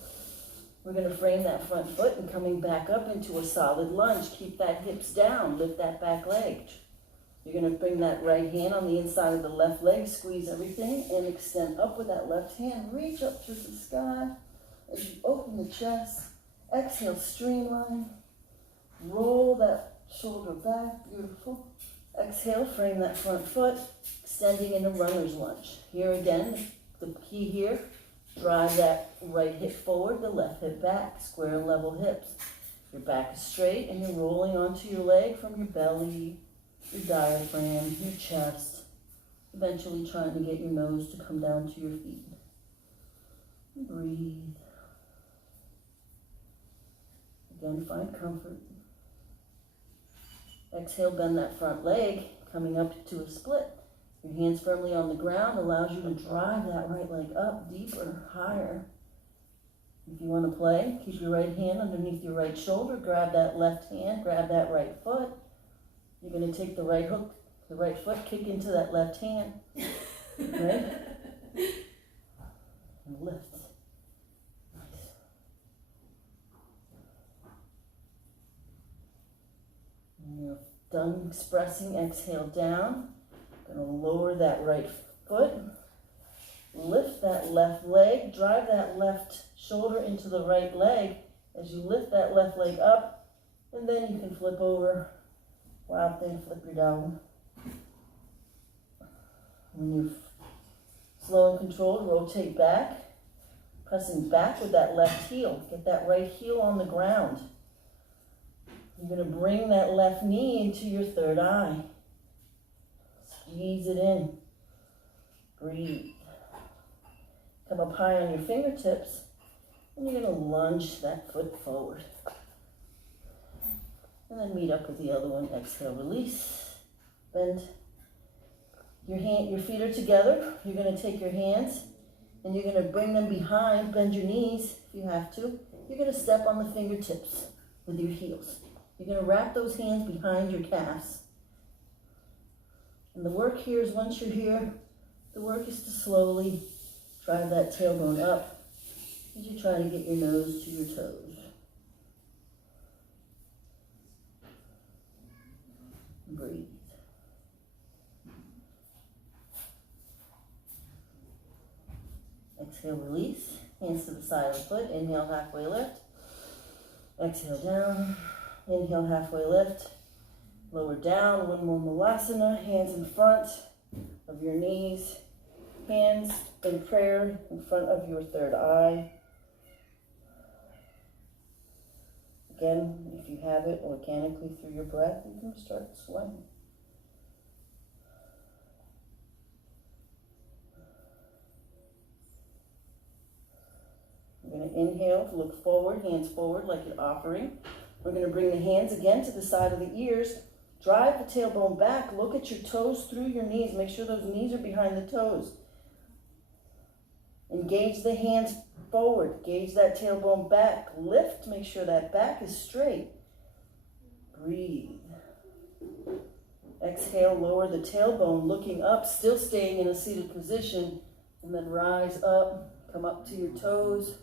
We're going to frame that front foot and coming back up into a solid lunge. Keep that hips down, lift that back leg. You're going to bring that right hand on the inside of the left leg, squeeze everything, and extend up with that left hand. Reach up to the sky as you open the chest. Exhale, streamline. Roll that shoulder back, beautiful. Exhale, frame that front foot, extending into runner's lunge. Here again, the key here, drive that right hip forward, the left hip back, square and level hips. Your back is straight and you're rolling onto your leg from your belly, your diaphragm, your chest, eventually trying to get your nose to come down to your feet. Breathe. Again, find comfort. Exhale, bend that front leg, coming up to a split. Your hands firmly on the ground allows you to drive that right leg up, deeper, higher. If you want to play, keep your right hand underneath your right shoulder, grab that left hand, grab that right foot. You're going to take the right hook, the right foot, kick into that left hand, right? And lift. Nice. When you're done expressing, exhale down. Going to lower that right foot. Lift that left leg, drive that left shoulder into the right leg as you lift that left leg up, and then you can flip over. Wild thing, flip your dog. When you're slow and controlled, rotate back, pressing back with that left heel. Get that right heel on the ground. You're going to bring that left knee into your third eye. Squeeze it in. Breathe. Come up high on your fingertips, and you're going to lunge that foot forward. And then meet up with the other one. Exhale, release. Bend. Your feet are together. You're going to take your hands, and you're going to bring them behind. Bend your knees if you have to. You're going to step on the fingertips with your heels. You're going to wrap those hands behind your calves. And the work here is, once you're here, the work is to slowly drive that tailbone up as you try to get your nose to your toes. Breathe. Exhale, release. Hands to the side of the foot. Inhale, halfway lift. Exhale, down. Inhale, halfway lift. Lower down. One more Malasana. Hands in front of your knees. Hands in prayer in front of your third eye. Again, if you have it organically through your breath, you can start swaying. We're going to inhale, look forward, hands forward like you're offering. We're going to bring the hands again to the side of the ears. Drive the tailbone back. Look at your toes through your knees. Make sure those knees are behind the toes. Engage the hands forward. Gauge that tailbone back. Lift. Make sure that back is straight. Breathe. Exhale. Lower the tailbone. Looking up. Still staying in a seated position. And then rise up. Come up to your toes.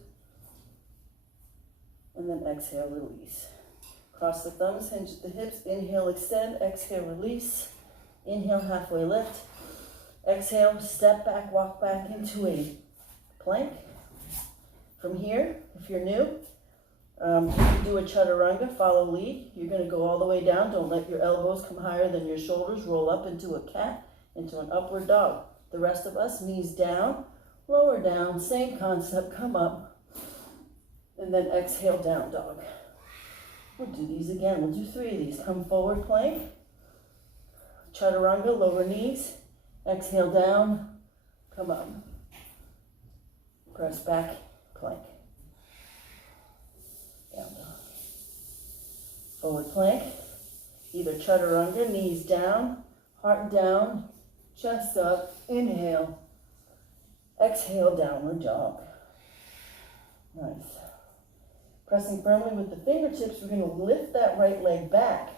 And then exhale. Release. Cross the thumbs. Hinge at the hips. Inhale. Extend. Exhale. Release. Inhale. Halfway lift. Exhale. Step back. Walk back into a plank. From here, if you're new, you can do a chaturanga, follow lead. You're going to go all the way down. Don't let your elbows come higher than your shoulders. Roll up into a cat, into an upward dog. The rest of us, knees down, lower down, same concept, come up, and then exhale, down dog. We'll do these again. We'll do 3 of these. Come forward, plank, chaturanga, lower knees, exhale, down, come up. Press back, plank. Down dog. Forward plank. Either chaturanga, knees down, heart down, chest up. Inhale. Exhale, downward dog. Nice. Pressing firmly with the fingertips, we're going to lift that right leg back.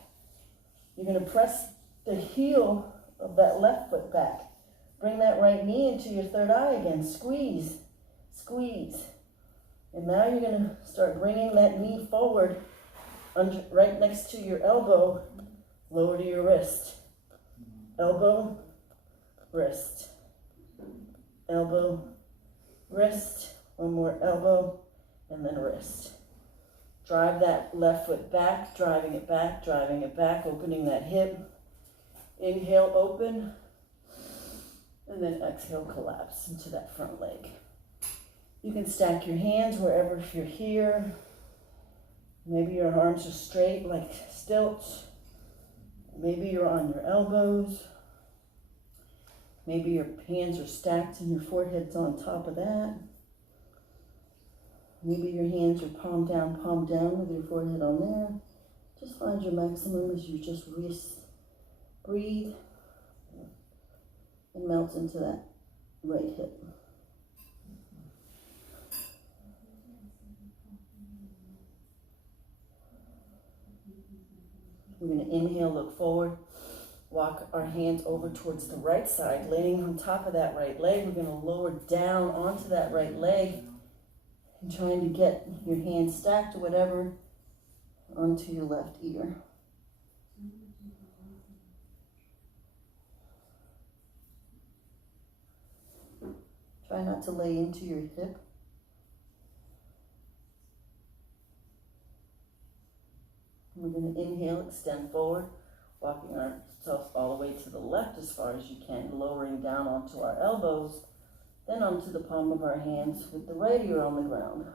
You're going to press the heel of that left foot back. Bring that right knee into your third eye again. Squeeze. Squeeze. And now you're going to start bringing that knee forward, right next to your elbow, lower to your wrist. Elbow, wrist. Elbow, wrist. One more elbow, and then wrist. Drive that left foot back, driving it back, opening that hip. Inhale, open, and then exhale, collapse into that front leg. You can stack your hands wherever, if you're here. Maybe your arms are straight like stilts. Maybe you're on your elbows. Maybe your hands are stacked and your forehead's on top of that. Maybe your hands are palm down with your forehead on there. Just find your maximum as you just breathe and melt into that right hip. We're going to inhale, look forward, walk our hands over towards the right side, laying on top of that right leg. We're going to lower down onto that right leg and trying to get your hands stacked or whatever onto your left ear. Try not to lay into your hip. We're going to inhale, extend forward, walking ourselves all the way to the left as far as you can, lowering down onto our elbows, then onto the palm of our hands with the right ear on the ground.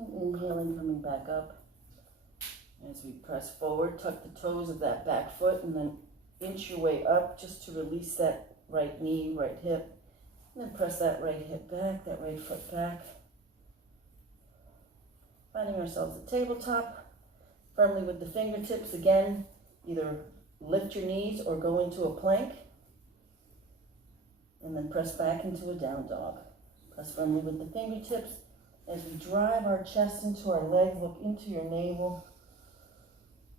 And inhaling, coming back up. As we press forward, tuck the toes of that back foot and then inch your way up just to release that right knee, right hip. And then press that right hip back, that right foot back. Finding ourselves at tabletop, firmly with the fingertips. Again, either lift your knees or go into a plank. And then press back into a down dog. Press firmly with the fingertips. As we drive our chest into our legs, look into your navel.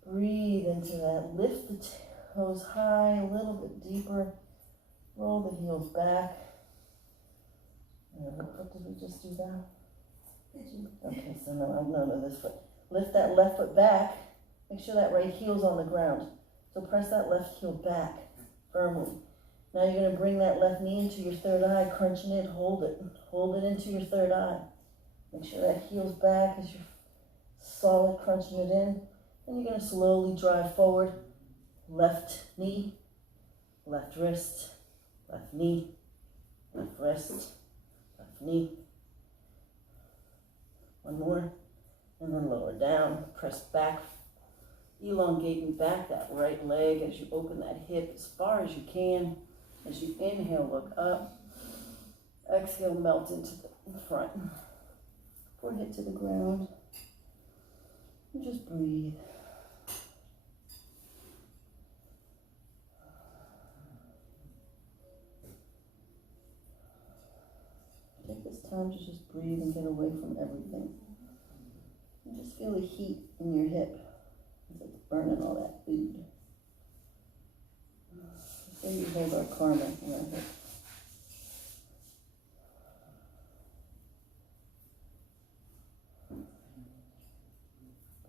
Breathe into that. Lift the toes high, a little bit deeper. Roll the heels back. What did we just do now? Okay, so no, this foot. Lift that left foot back. Make sure that right heel's on the ground. So press that left heel back firmly. Now you're going to bring that left knee into your third eye, crunching it, hold it. Hold it into your third eye. Make sure that heel's back as you're solid, crunching it in. And you're going to slowly drive forward. Left knee, left wrist, left knee, left wrist, left knee. One more. And then lower down. Press back, elongating back that right leg as you open that hip as far as you can. As you inhale, look up. Exhale, melt into the front. Forehead to the ground. And just breathe. Take this time to just breathe and get away from everything. And just feel the heat in your hip as it's burning all that food. So you hold our karma in our hip.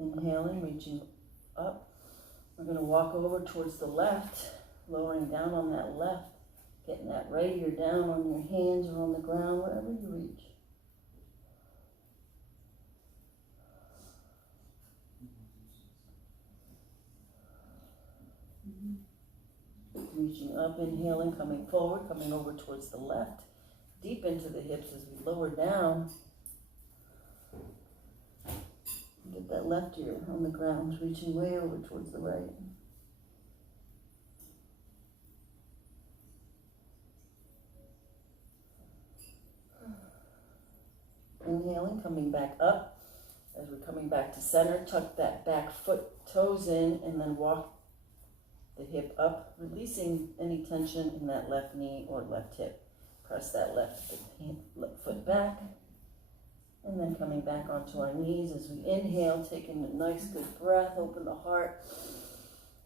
Inhaling, reaching up. We're going to walk over towards the left, lowering down on that left, getting that right ear down on your hands or on the ground, wherever you reach. Reaching up, inhaling, coming forward, coming over towards the left, deep into the hips as we lower down. Get that left ear on the ground, reaching way over towards the right. Inhaling, coming back up. As we're coming back to center, tuck that back foot, toes in, and then walk the hip up, releasing any tension in that left knee or left hip. Press that left foot back. And then coming back onto our knees as we inhale, taking a nice good breath, open the heart.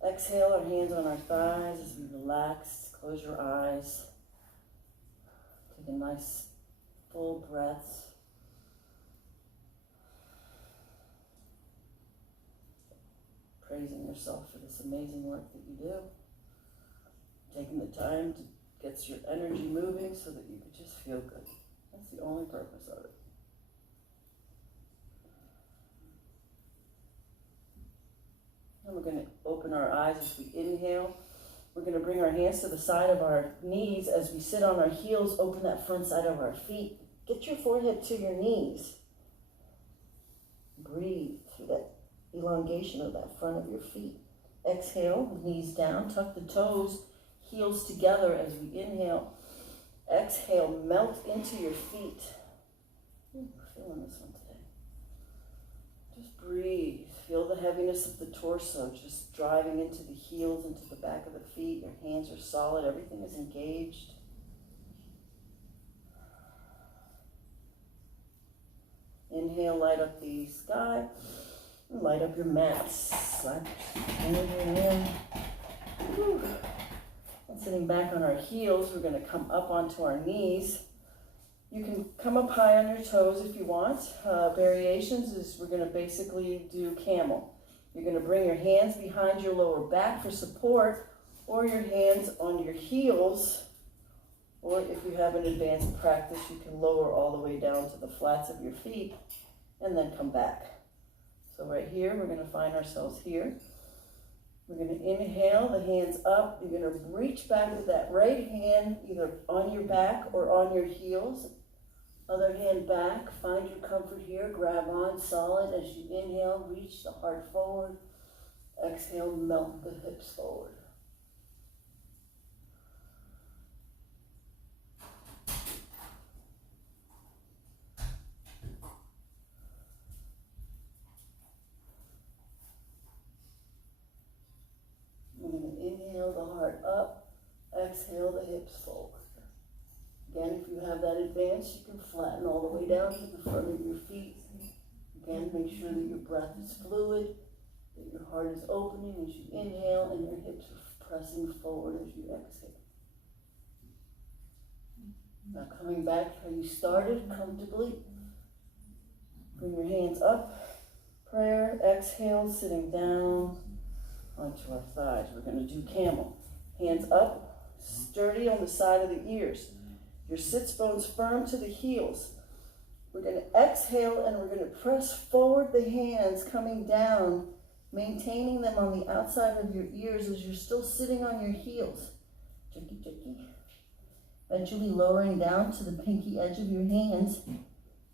Exhale, our hands on our thighs as we relax, close your eyes. Take a nice full breath. Praising yourself for this amazing work that you do. Taking the time to get your energy moving so that you could just feel good. That's the only purpose of it. And we're going to open our eyes as we inhale. We're going to bring our hands to the side of our knees as we sit on our heels. Open that front side of our feet. Get your forehead to your knees. Breathe through that elongation of that front of your feet. Exhale, knees down. Tuck the toes, heels together as we inhale. Exhale, melt into your feet. We're feeling this one today. Just breathe. Feel the heaviness of the torso just driving into the heels, into the back of the feet. Your hands are solid. Everything is engaged. Inhale, light up the sky. And light up your mats. Slide your hand in. Whew. And sitting back on our heels, we're going to come up onto our knees. You can come up high on your toes if you want. Variations is we're going to basically do camel. You're going to bring your hands behind your lower back for support, or your hands on your heels, or if you have an advanced practice, you can lower all the way down to the flats of your feet and then come back. So right here, we're going to find ourselves here. We're going to inhale, the hands up. You're going to reach back with that right hand, either on your back or on your heels. Other hand back, find your comfort here, grab on solid as you inhale, reach the heart forward. Exhale, melt the hips forward. We're going to inhale the heart up, exhale the hips forward. Again, if you have that advance, you can flatten all the way down to the front of your feet. Again, make sure that your breath is fluid, that your heart is opening as you inhale and your hips are pressing forward as you exhale. Now coming back how you started, comfortably. Bring your hands up. Prayer, exhale, sitting down onto our thighs. We're going to do camel. Hands up, sturdy on the side of the ears. Your sits bones firm to the heels. We're going to exhale and we're going to press forward the hands coming down, maintaining them on the outside of your ears as you're still sitting on your heels. Jicky, jicky. Eventually lowering down to the pinky edge of your hands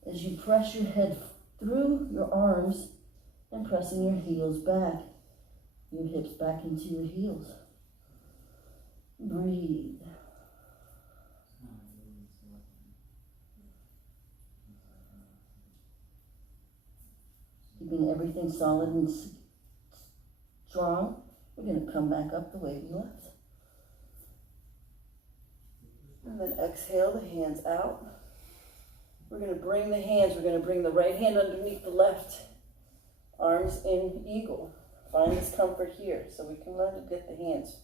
as you press your head through your arms and pressing your heels back, your hips back into your heels. Breathe. Keeping everything solid and strong, we're going to come back up the way we left. And then exhale the hands out. We're going to bring the hands, we're going to bring the right hand underneath the left. Arms in eagle. Find this comfort here so we can learn to get the hands.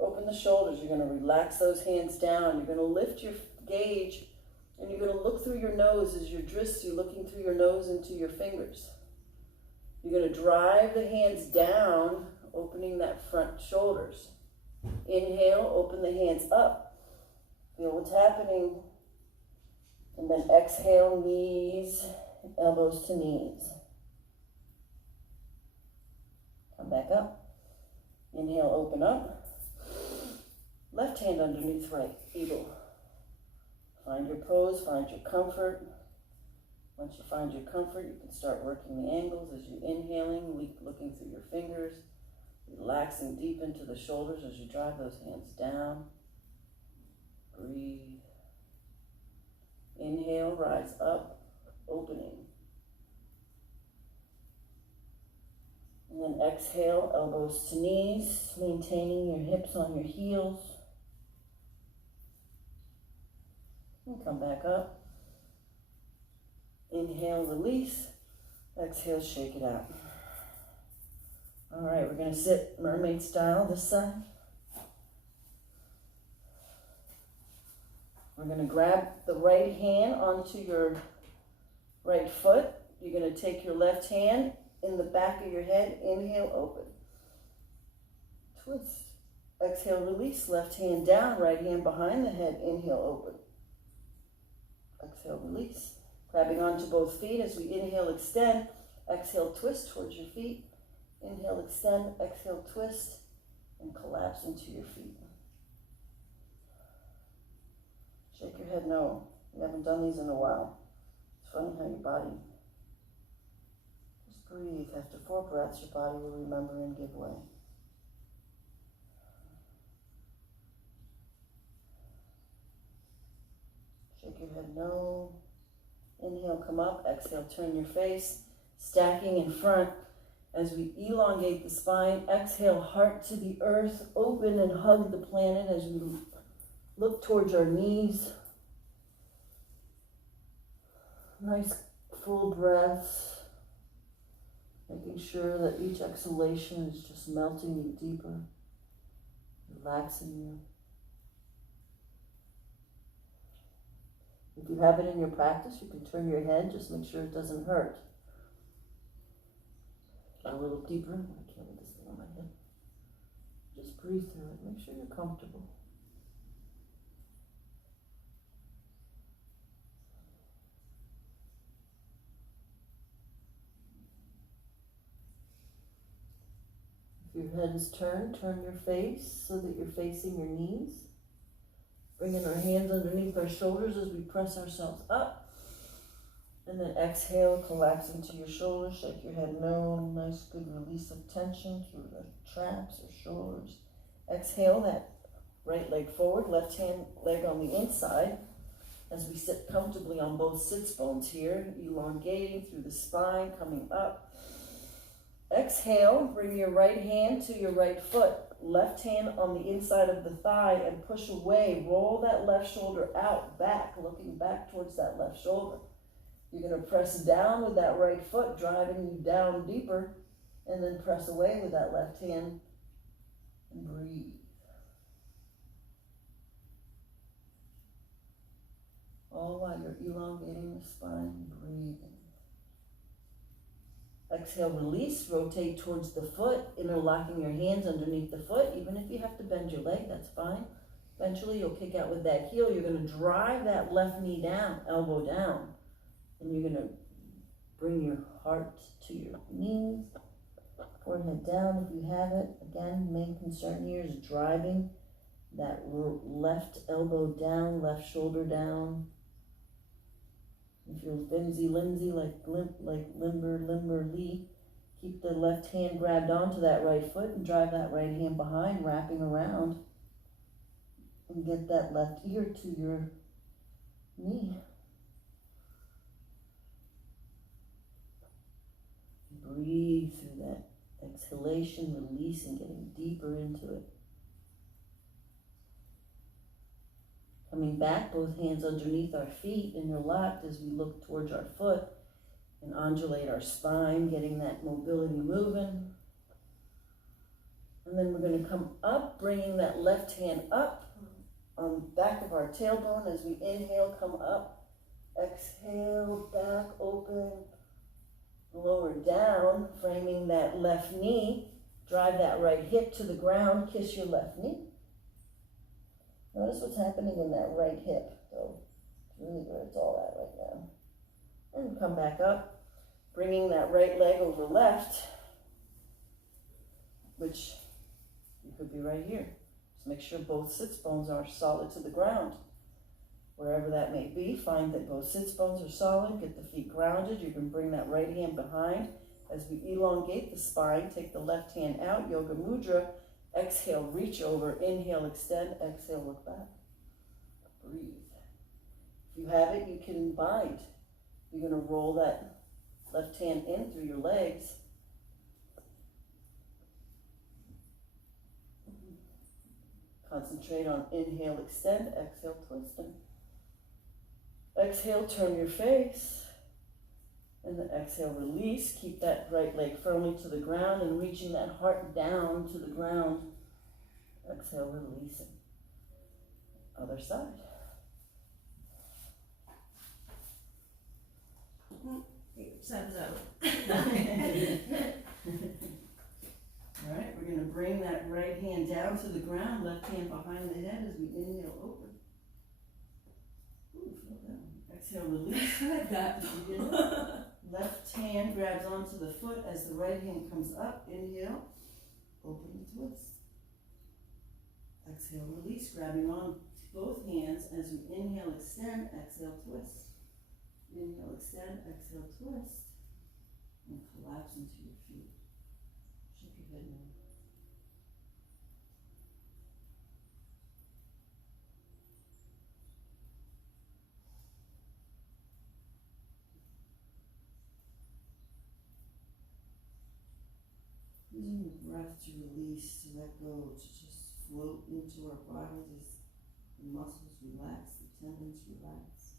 Open the shoulders, you're going to relax those hands down. You're going to lift your gaze and you're going to look through your nose as your drishti, looking through your nose into your fingers. You're going to drive the hands down, opening that front shoulders. Inhale, open the hands up. Feel what's happening. And then exhale, knees, elbows to knees. Come back up. Inhale, open up. Left hand underneath right, eagle. Find your pose, find your comfort. Once you find your comfort, you can start working the angles as you're inhaling, looking through your fingers, relaxing deep into the shoulders as you drive those hands down. Breathe. Inhale, rise up, opening. And then exhale, elbows to knees, maintaining your hips on your heels. And come back up. Inhale, release. Exhale, shake it out. All right, we're going to sit mermaid style this side. We're going to grab the right hand onto your right foot. You're going to take your left hand in the back of your head. Inhale, open. Twist. Exhale, release. Left hand down, right hand behind the head. Inhale, open. Exhale, release. Grabbing onto both feet as we inhale, extend. Exhale, twist towards your feet. Inhale, extend. Exhale, twist. And collapse into your feet. Shake your head no. We haven't done these in a while. It's funny how your body, just breathe. After 4 breaths, your body will remember and give way. Shake your head no. Inhale, come up. Exhale, turn your face. Stacking in front as we elongate the spine. Exhale, heart to the earth. Open and hug the planet as we look towards our knees. Nice full breaths. Making sure that each exhalation is just melting you deeper, relaxing you. If you have it in your practice, you can turn your head, just make sure it doesn't hurt. A little deeper. I can't with this thing on my head. Just breathe through it. Make sure you're comfortable. If your head is turned, turn your face so that you're facing your knees. Bringing our hands underneath our shoulders as we press ourselves up. And then exhale, collapse into your shoulders, shake your head no. Nice good release of tension through the traps or shoulders. Exhale that right leg forward, left hand leg on the inside as we sit comfortably on both sits bones here, elongating through the spine, coming up. Exhale, bring your right hand to your right foot, left hand on the inside of the thigh and push away. Roll that left shoulder out, back, looking back towards that left shoulder. You're going to press down with that right foot, driving you down deeper, and then press away with that left hand and breathe. All while you're elongating the spine, breathing. Exhale, release, rotate towards the foot, interlocking your hands underneath the foot. Even if you have to bend your leg, that's fine. Eventually you'll kick out with that heel. You're going to drive that left knee down, elbow down. And you're going to bring your heart to your knees, forehead down if you have it. Again, main concern here is driving that left elbow down, left shoulder down. If you're flimsy, like limber, lee, keep the left hand grabbed onto that right foot and drive that right hand behind, wrapping around. And get that left ear to your knee. Breathe through that exhalation, releasing, getting deeper into it. Coming back, both hands underneath our feet, interlocked as we look towards our foot and undulate our spine, getting that mobility moving. And then we're going to come up, bringing that left hand up on the back of our tailbone as we inhale, come up. Exhale, back, open. Lower down, framing that left knee. Drive that right hip to the ground, kiss your left knee. Notice what's happening in that right hip, though. It's really where it's all at right now. And come back up, bringing that right leg over left, which you could be right here. Just make sure both sits bones are solid to the ground. Wherever that may be, find that both sits bones are solid, get the feet grounded. You can bring that right hand behind as we elongate the spine. Take the left hand out, Yoga Mudra. Exhale, reach over, inhale, extend, exhale, look back. Breathe. If you have it, you can bind. You're going to roll that left hand in through your legs. Concentrate on inhale, extend, exhale, twisting. Exhale, turn your face. And then exhale, release. Keep that right leg firmly to the ground and reaching that heart down to the ground. Exhale, releasing. Other side. Sun's out. All right, we're going to bring that right hand down to the ground, left hand behind the head as we inhale, open. Ooh, feel that one. Exhale, release. Like that. Left hand grabs onto the foot as the right hand comes up. Inhale, open and twist. Exhale, release, grabbing on to both hands as we inhale, extend, exhale, twist. Inhale, extend, exhale, twist. And collapse into your feet. Shake your head now. breath to release, to let go, to just float into our bodies as the muscles relax, the tendons relax.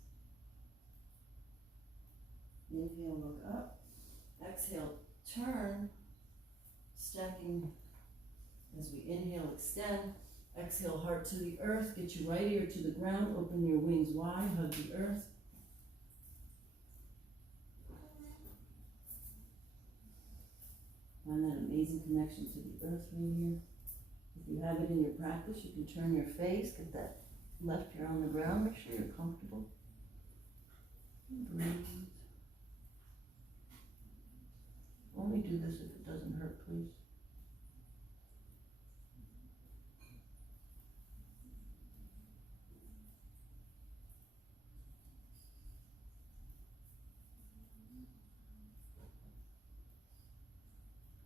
Inhale, look up. Exhale, turn, stacking as we inhale, extend. Exhale, heart to the earth, get your right ear to the ground, open your wings wide, hug the earth. Find that amazing connection to the earth right here. If you have it in your practice, you can turn your face, get that left ear on the ground, make sure you're comfortable. Breathe. Only do this if it doesn't hurt, please.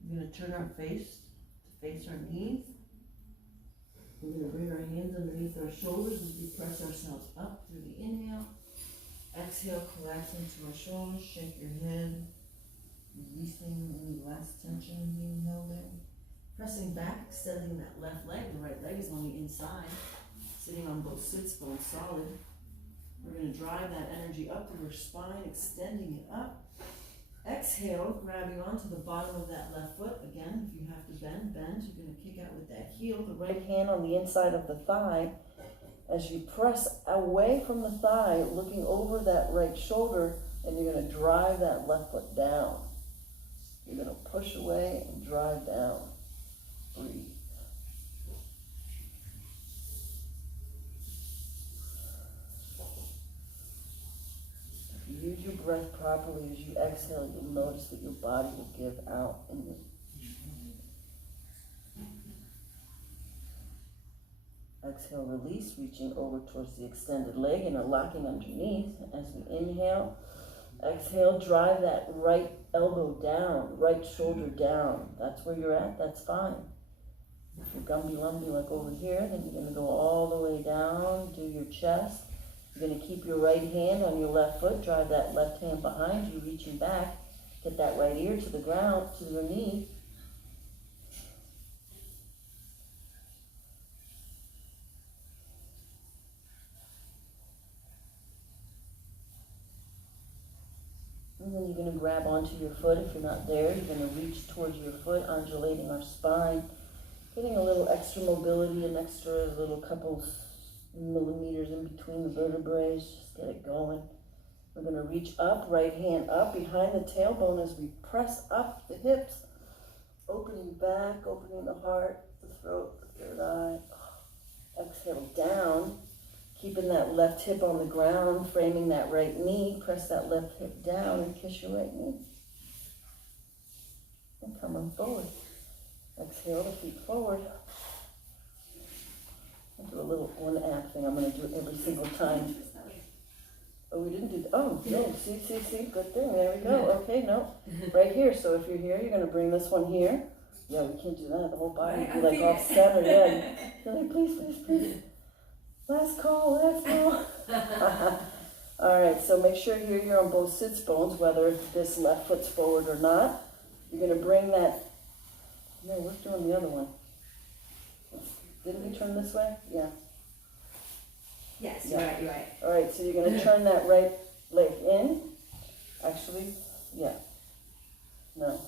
We're going to turn our face to face our knees. We're going to bring our hands underneath our shoulders as we press ourselves up through the inhale. Exhale, collapse into our shoulders, shake your head, releasing any last tension being held in. Pressing back, extending that left leg. The right leg is on the inside, sitting on both sits bones solid. We're going to drive that energy up through our spine, extending it up. Exhale, grabbing onto the bottom of that left foot. Again, if you have to bend, bend. You're going to kick out with that heel. The right hand on the inside of the thigh. As you press away from the thigh, looking over that right shoulder, and you're going to drive that left foot down. You're going to push away and drive down. Breathe. If you use your breath properly as you exhale, you'll notice that your body will give out in the exhale, release, reaching over towards the extended leg and locking underneath. As we inhale, exhale, drive that right elbow down, right shoulder down. That's where you're at, that's fine. If you're gumby-lumby like over here, then you're going to go all the way down to your chest. You're going to keep your right hand on your left foot, drive that left hand behind you, reaching back, get that right ear to the ground, to your knee. And then you're going to grab onto your foot. If you're not there, you're going to reach towards your foot, undulating our spine, getting a little extra mobility, an extra little couple millimeters in between the vertebrae. Just get it going. We're going to reach up, right hand up behind the tailbone as we press up the hips, opening back, opening the heart, the throat, the third eye. Exhale down. Keeping that left hip on the ground, framing that right knee, press that left hip down and kiss your right knee. And come on forward. Exhale the feet forward. I'll do a little one ab thing. I'm going to do it every single time. Oh, we didn't do that. Oh, no. See. Good thing. There we go. Okay, no. Right here. So if you're here, you're going to bring this one here. Yeah, we can't do that. The whole body will be like off center. Yeah. You're like, please. Last call. All right, so make sure here you're on both sits bones, whether this left foot's forward or not. You're going to bring that. No, we're doing the other one. Didn't we turn this way? Yeah. Yes, you're right. All right, so you're going to turn that right leg in. Actually, yeah. No.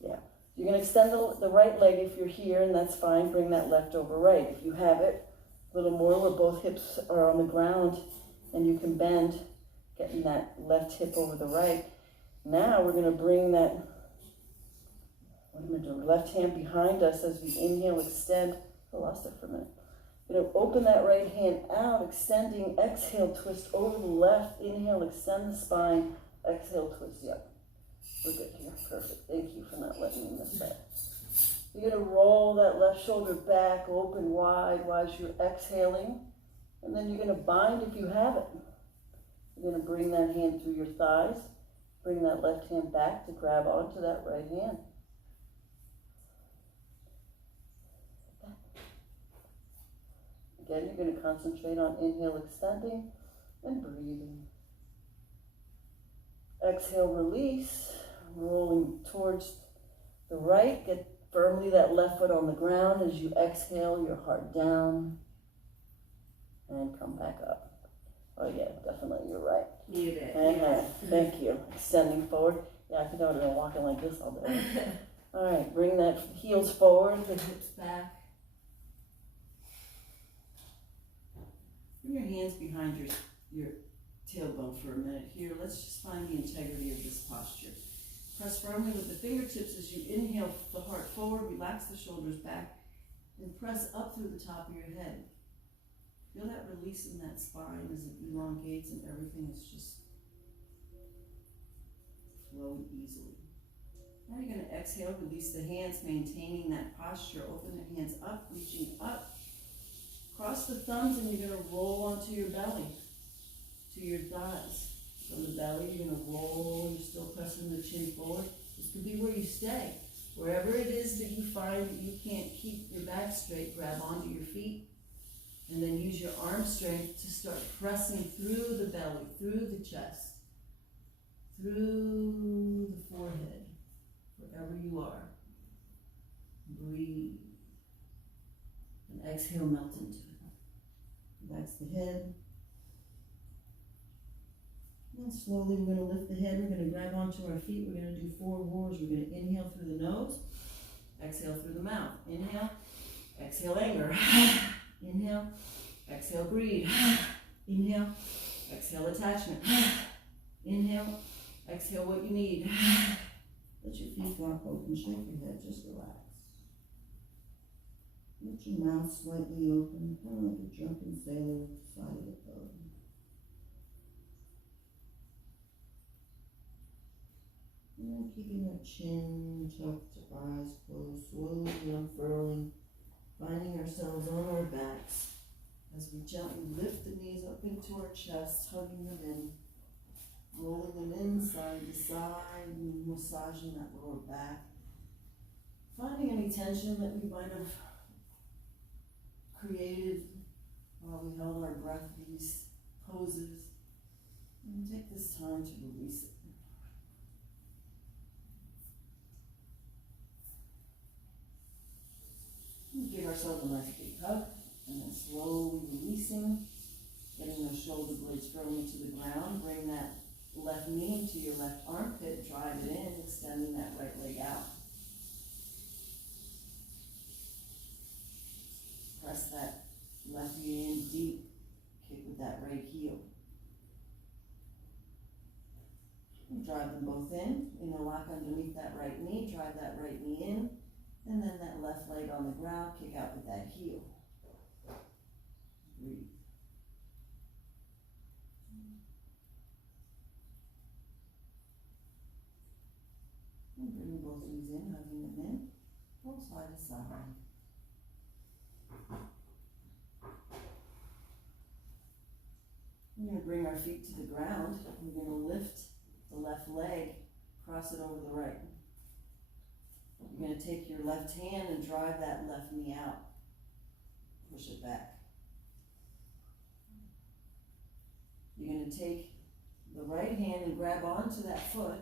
Yeah. You're going to extend the right leg if you're here, and that's fine. Bring that left over right. If you have it, a little more where both hips are on the ground and you can bend, getting that left hip over the right. Now we're going to bring that, what am I doing? Left hand behind us as we inhale, extend. I lost it for a minute. We're going to open that right hand out, extending, exhale, twist over the left, inhale, extend the spine, exhale, twist. Yep. We're good here. Perfect. Thank you for not letting me miss that. You're going to roll that left shoulder back, open wide while you're exhaling. And then you're going to bind if you have it. You're going to bring that hand through your thighs. Bring that left hand back to grab onto that right hand. Again, you're going to concentrate on inhale, extending, and breathing. Exhale, release. Rolling towards the right. Get firmly that left foot on the ground. As you exhale, your heart down and come back up. Oh yeah, definitely, you're right. You did. And thank you. Extending forward. Yeah, I think I would have been walking like this all day. All right, bring that heels forward, The hips back. Bring your hands behind your tailbone for a minute here. Let's just find the integrity of this posture. Press firmly with the fingertips as you inhale the heart forward, relax the shoulders back, and press up through the top of your head. Feel that release in that spine as it elongates and everything is just flowing easily. Now you're going to exhale, release the hands, maintaining that posture. Open the hands up, reaching up. Cross the thumbs and you're going to roll onto your belly, to your thighs. From the belly, you're going to roll, you're still pressing the chin forward. This could be where you stay. Wherever it is that you find that you can't keep your back straight, grab onto your feet and then use your arm strength to start pressing through the belly, through the chest, through the forehead, wherever you are. Breathe. And exhale, melt into it. Relax the head. And slowly we're going to lift the head. We're going to grab onto our feet. We're going to do 4 roars. We're going to inhale through the nose. Exhale through the mouth. Inhale. Exhale anger. Inhale. Exhale greed. Inhale. Exhale attachment. Inhale. Exhale what you need. Let your feet drop open. Shake your head. Just relax. Let your mouth slightly open, kind of like a drunken sailor at the side of the boat. And then keeping our chin tucked, eyes closed, slowly unfurling, finding ourselves on our backs as we gently lift the knees up into our chest, hugging them in, rolling them in side to side, and massaging that lower back. Finding any tension that we might have created while we held our breath in these poses, and take this time to release it. And give ourselves a nice big hug, and then slowly releasing, getting those shoulder blades firmly to the ground. Bring that left knee into your left armpit, drive it in, extending that right leg out. Press that left knee in deep, kick with that right heel. And drive them both in, interlock underneath that right knee, drive that right knee in, and then that left leg on the ground, kick out with that heel. Breathe. And bring both knees in, hugging them in, both side to side. We're going to bring our feet to the ground. We're going to lift the left leg, cross it over the right. You're going to take your left hand and drive that left knee out. Push it back. You're going to take the right hand and grab onto that foot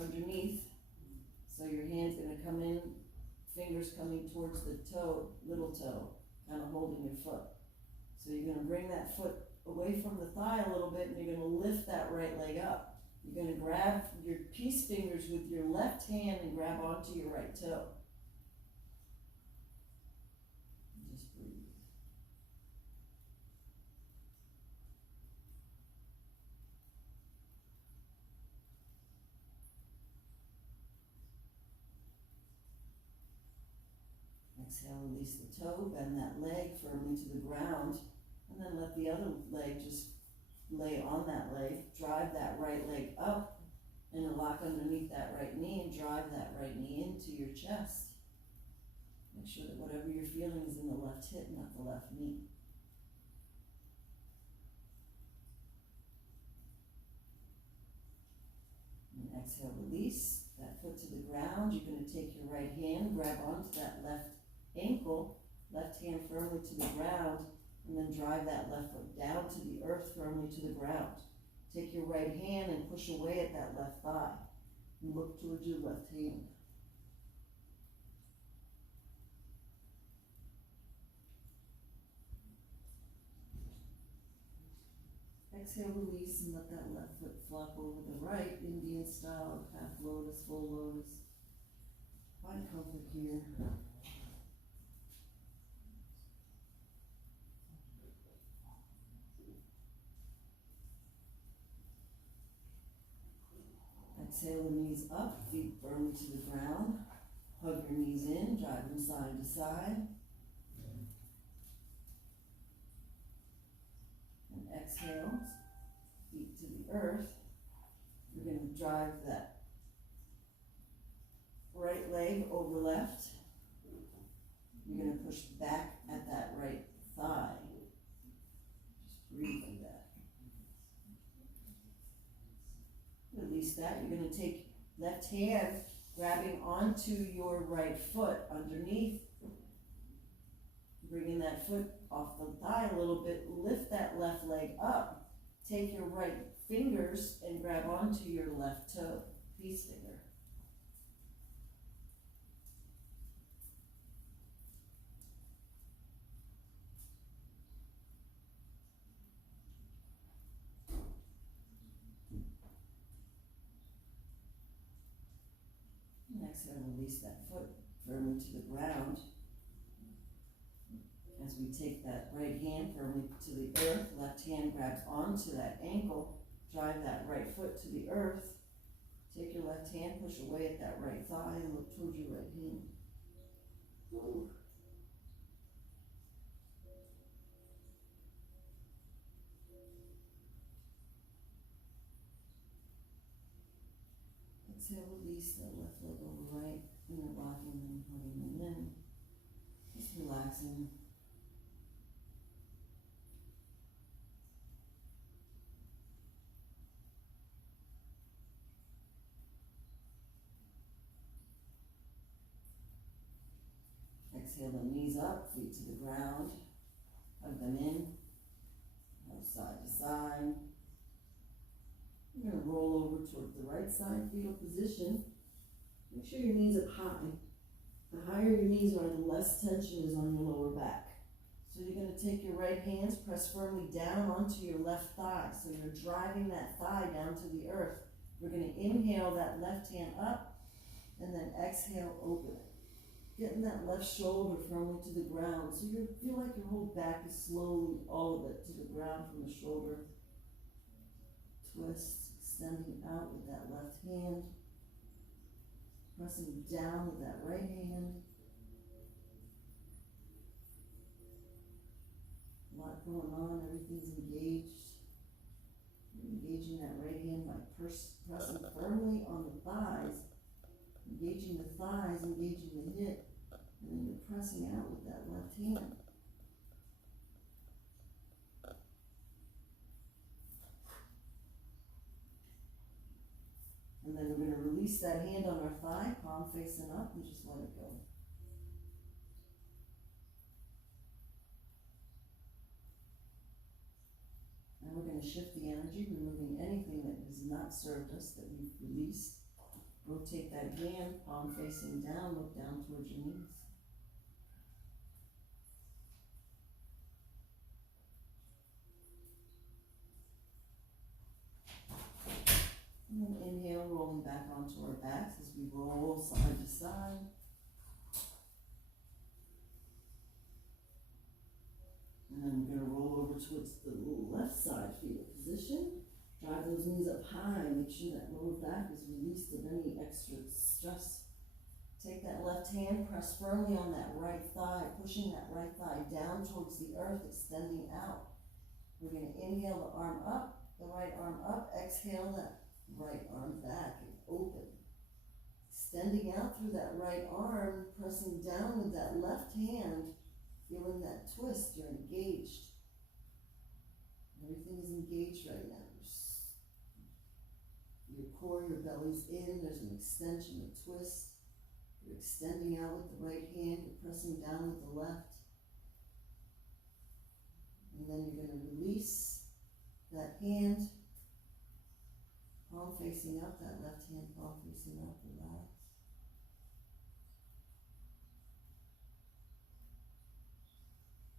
underneath. So your hand's going to come in, fingers coming towards the toe, little toe, kind of holding your foot. So you're going to bring that foot away from the thigh a little bit, and you're going to lift that right leg up. You're going to grab your peace fingers with your left hand and grab onto your right toe. Just breathe. Exhale, release the toe, bend that leg firmly to the ground, and then let the other leg just lay on that leg. Drive that right leg up, interlock underneath that right knee, and drive that right knee into your chest. Make sure that whatever you're feeling is in the left hip, not the left knee. And exhale, release that foot to the ground. You're going to take your right hand, grab onto that left ankle, left hand firmly to the ground, and then drive that left foot down to the earth, firmly to the ground. Take your right hand and push away at that left thigh. And look towards your left hand. Exhale, release, and let that left foot flop over the right, Indian style, half lotus, full lotus. Find comfort here. Exhale the knees up, feet firmly to the ground. Hug your knees in, drive them side to side. And exhale, feet to the earth. You're going to drive that right leg over left. You're going to push back at that right thigh. Just breathe through that. Release that. You're going to take left hand grabbing onto your right foot underneath. Bringing that foot off the thigh a little bit. Lift that left leg up. Take your right fingers and grab onto your left toe. Peace finger. Exhale, release that foot firmly to the ground. As we take that right hand firmly to the earth, left hand grabs onto that ankle, drive that right foot to the earth. Take your left hand, push away at that right thigh, and look towards your right hand. Ooh. Exhale, release that left leg over right, interlocking them, hugging them in. Just relaxing. Exhale the knees up, feet to the ground. Hug them in. Hug side to side. You're going to roll over toward the right side, fetal position. Make sure your knees are high. The higher your knees are, the less tension is on your lower back. So you're going to take your right hands, press firmly down onto your left thigh. So you're driving that thigh down to the earth. We're going to inhale that left hand up, and then exhale, open it. Getting that left shoulder firmly to the ground. So you feel like your whole back is slowly, all of it, to the ground from the shoulder. Twist, extending out with that left hand. Pressing down with that right hand. A lot going on, everything's engaged. You're engaging that right hand by pressing firmly on the thighs. Engaging the thighs, engaging the hip. And then you're pressing out with that left hand. And then we're going to release that hand on our thigh, palm facing up, and just let it go. And we're going to shift the energy, removing anything that has not served us that we've released. Rotate that hand, palm facing down, look down towards your knees. And then inhale, rolling back onto our backs as we roll side to side. And then we're going to roll over towards the left side fetal position. Drive those knees up high, make sure that lower back is released of any extra stress. Take that left hand, press firmly on that right thigh, pushing that right thigh down towards the earth, extending out. We're going to inhale the arm up, the right arm up, exhale that right arm back and open. Extending out through that right arm, pressing down with that left hand, feeling that twist, you're engaged. Everything is engaged right now. Your core, your belly's in, there's an extension, a twist. You're extending out with the right hand, you're pressing down with the left. And then you're going to release that hand, palm facing up, that left hand, palm facing up, relax.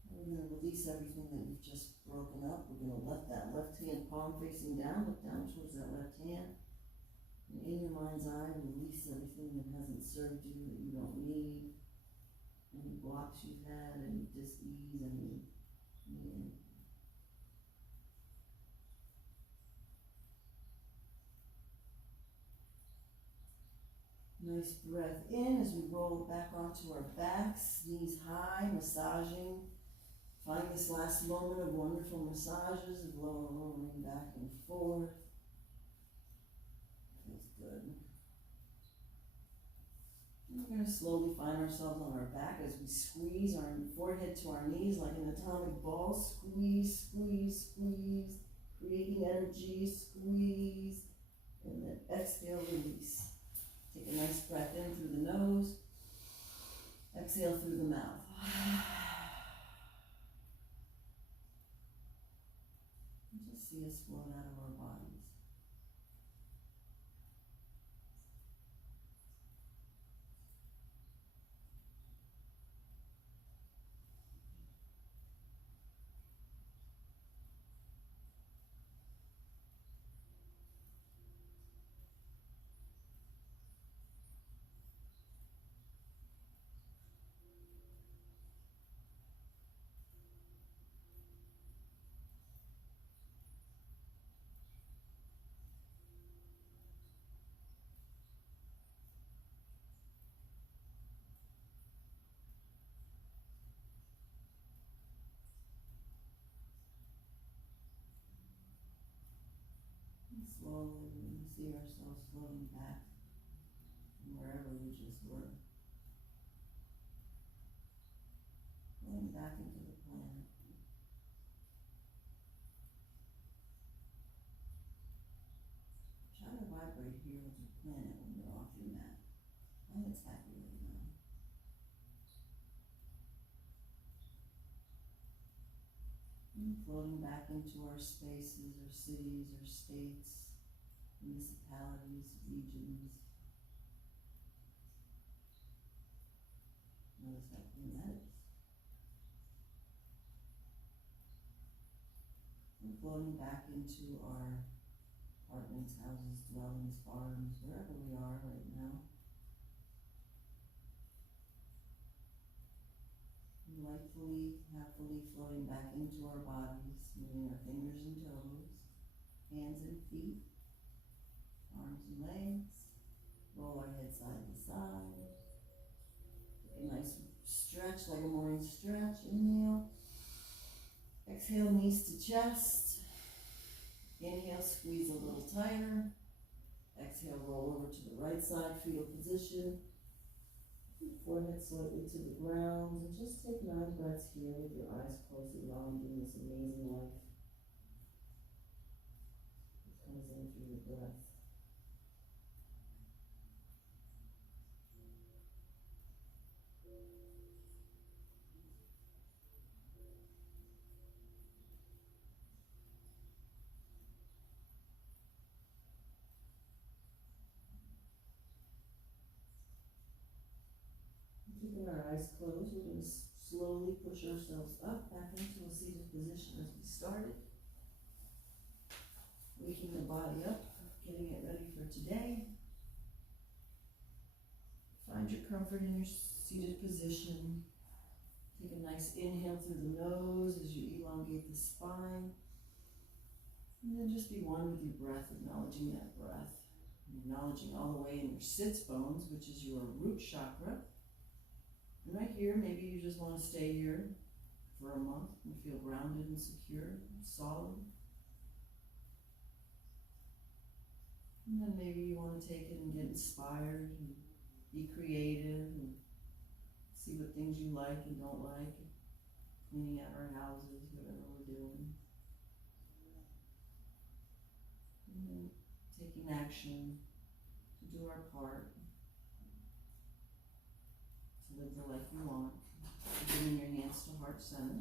And we're going to release release everything that you've just broken up. We're gonna let that left hand palm facing down, look down towards that left hand. And in your mind's eye, release everything that hasn't served you, that you don't need. Any blocks you've had, any dis-ease, any nice breath in as we roll back onto our backs, knees high, massaging. Find this last moment of wonderful massages of rolling back and forth. Feels good. And we're going to slowly find ourselves on our back as we squeeze our forehead to our knees like an atomic ball. Squeeze, squeeze, squeeze. Creating energy, squeeze. And then exhale, release. Take a nice breath in through the nose. Exhale through the mouth. And just see us float out of our bodies. Slowly, we see ourselves floating back from wherever we just were. Floating back into the planet. Try to vibrate here with your planet when you're off your mat. Planet's happy right now. And floating back into our spaces, our cities, our states, municipalities, regions. Notice how clean that is. And floating back into our apartments, houses, dwellings, farms, wherever we are right now. And lightly, happily floating back into our bodies, moving our fingers and toes, hands and feet, arms and legs, roll our head side to side. Take a nice stretch, like a morning stretch. Inhale. Exhale, knees to chest. Inhale, squeeze a little tighter. Exhale, roll over to the right side, fetal position. Forehead slightly to the ground. And just take 9 breaths here with your eyes closed, acknowledging this amazing life that comes in through your breath. Keeping our eyes closed, we're going to slowly push ourselves up back into a seated position as we started. Waking the body up, getting it ready for today. Find your comfort in your seated position. Take a nice inhale through the nose as you elongate the spine. And then just be one with your breath, acknowledging that breath. And acknowledging all the way in your sits bones, which is your root chakra. And right here, maybe you just want to stay here for a month and feel grounded and secure and solid. And then maybe you want to take it and get inspired and be creative and see what things you like and don't like. Cleaning out our houses, whatever we're doing. And then taking action to do our part. Live the life you want. Bringing your hands to heart center.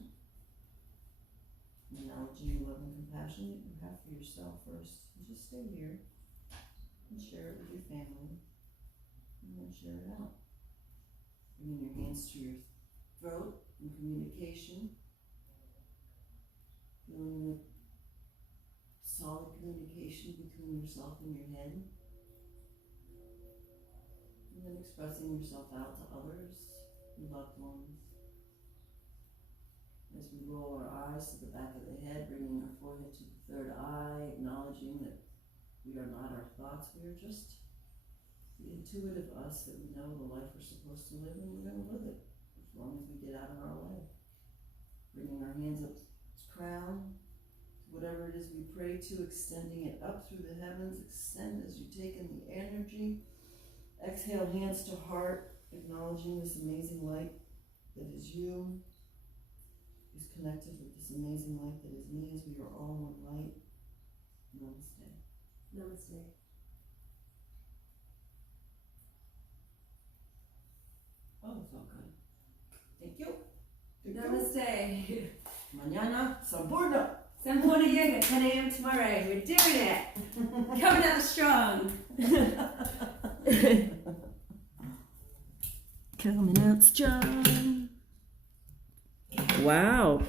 Acknowledging love and compassion that you have for yourself first. And just stay here and share it with your family. And then share it out. Bringing your hands to your throat in communication. Feeling the solid communication between yourself and your head. And then expressing yourself out to others, your loved ones. As we roll our eyes to the back of the head, bringing our forehead to the third eye, acknowledging that we are not our thoughts, we are just the intuitive us that we know the life we're supposed to live, and we're going to live it as long as we get out of our way. Bringing our hands up to the crown, whatever it is we pray to, extending it up through the heavens. Extend as you take in the energy. Exhale, hands to heart, acknowledging this amazing light that is you, is connected with this amazing light that is me, as we are all one light. Namaste. Namaste. Oh, it's all good. Thank you. Thank you. Namaste. Mañana, Sampurna. Sampurna Yoga, 10 a.m. tomorrow. We're doing it. Coming out strong. Coming out strong. Wow.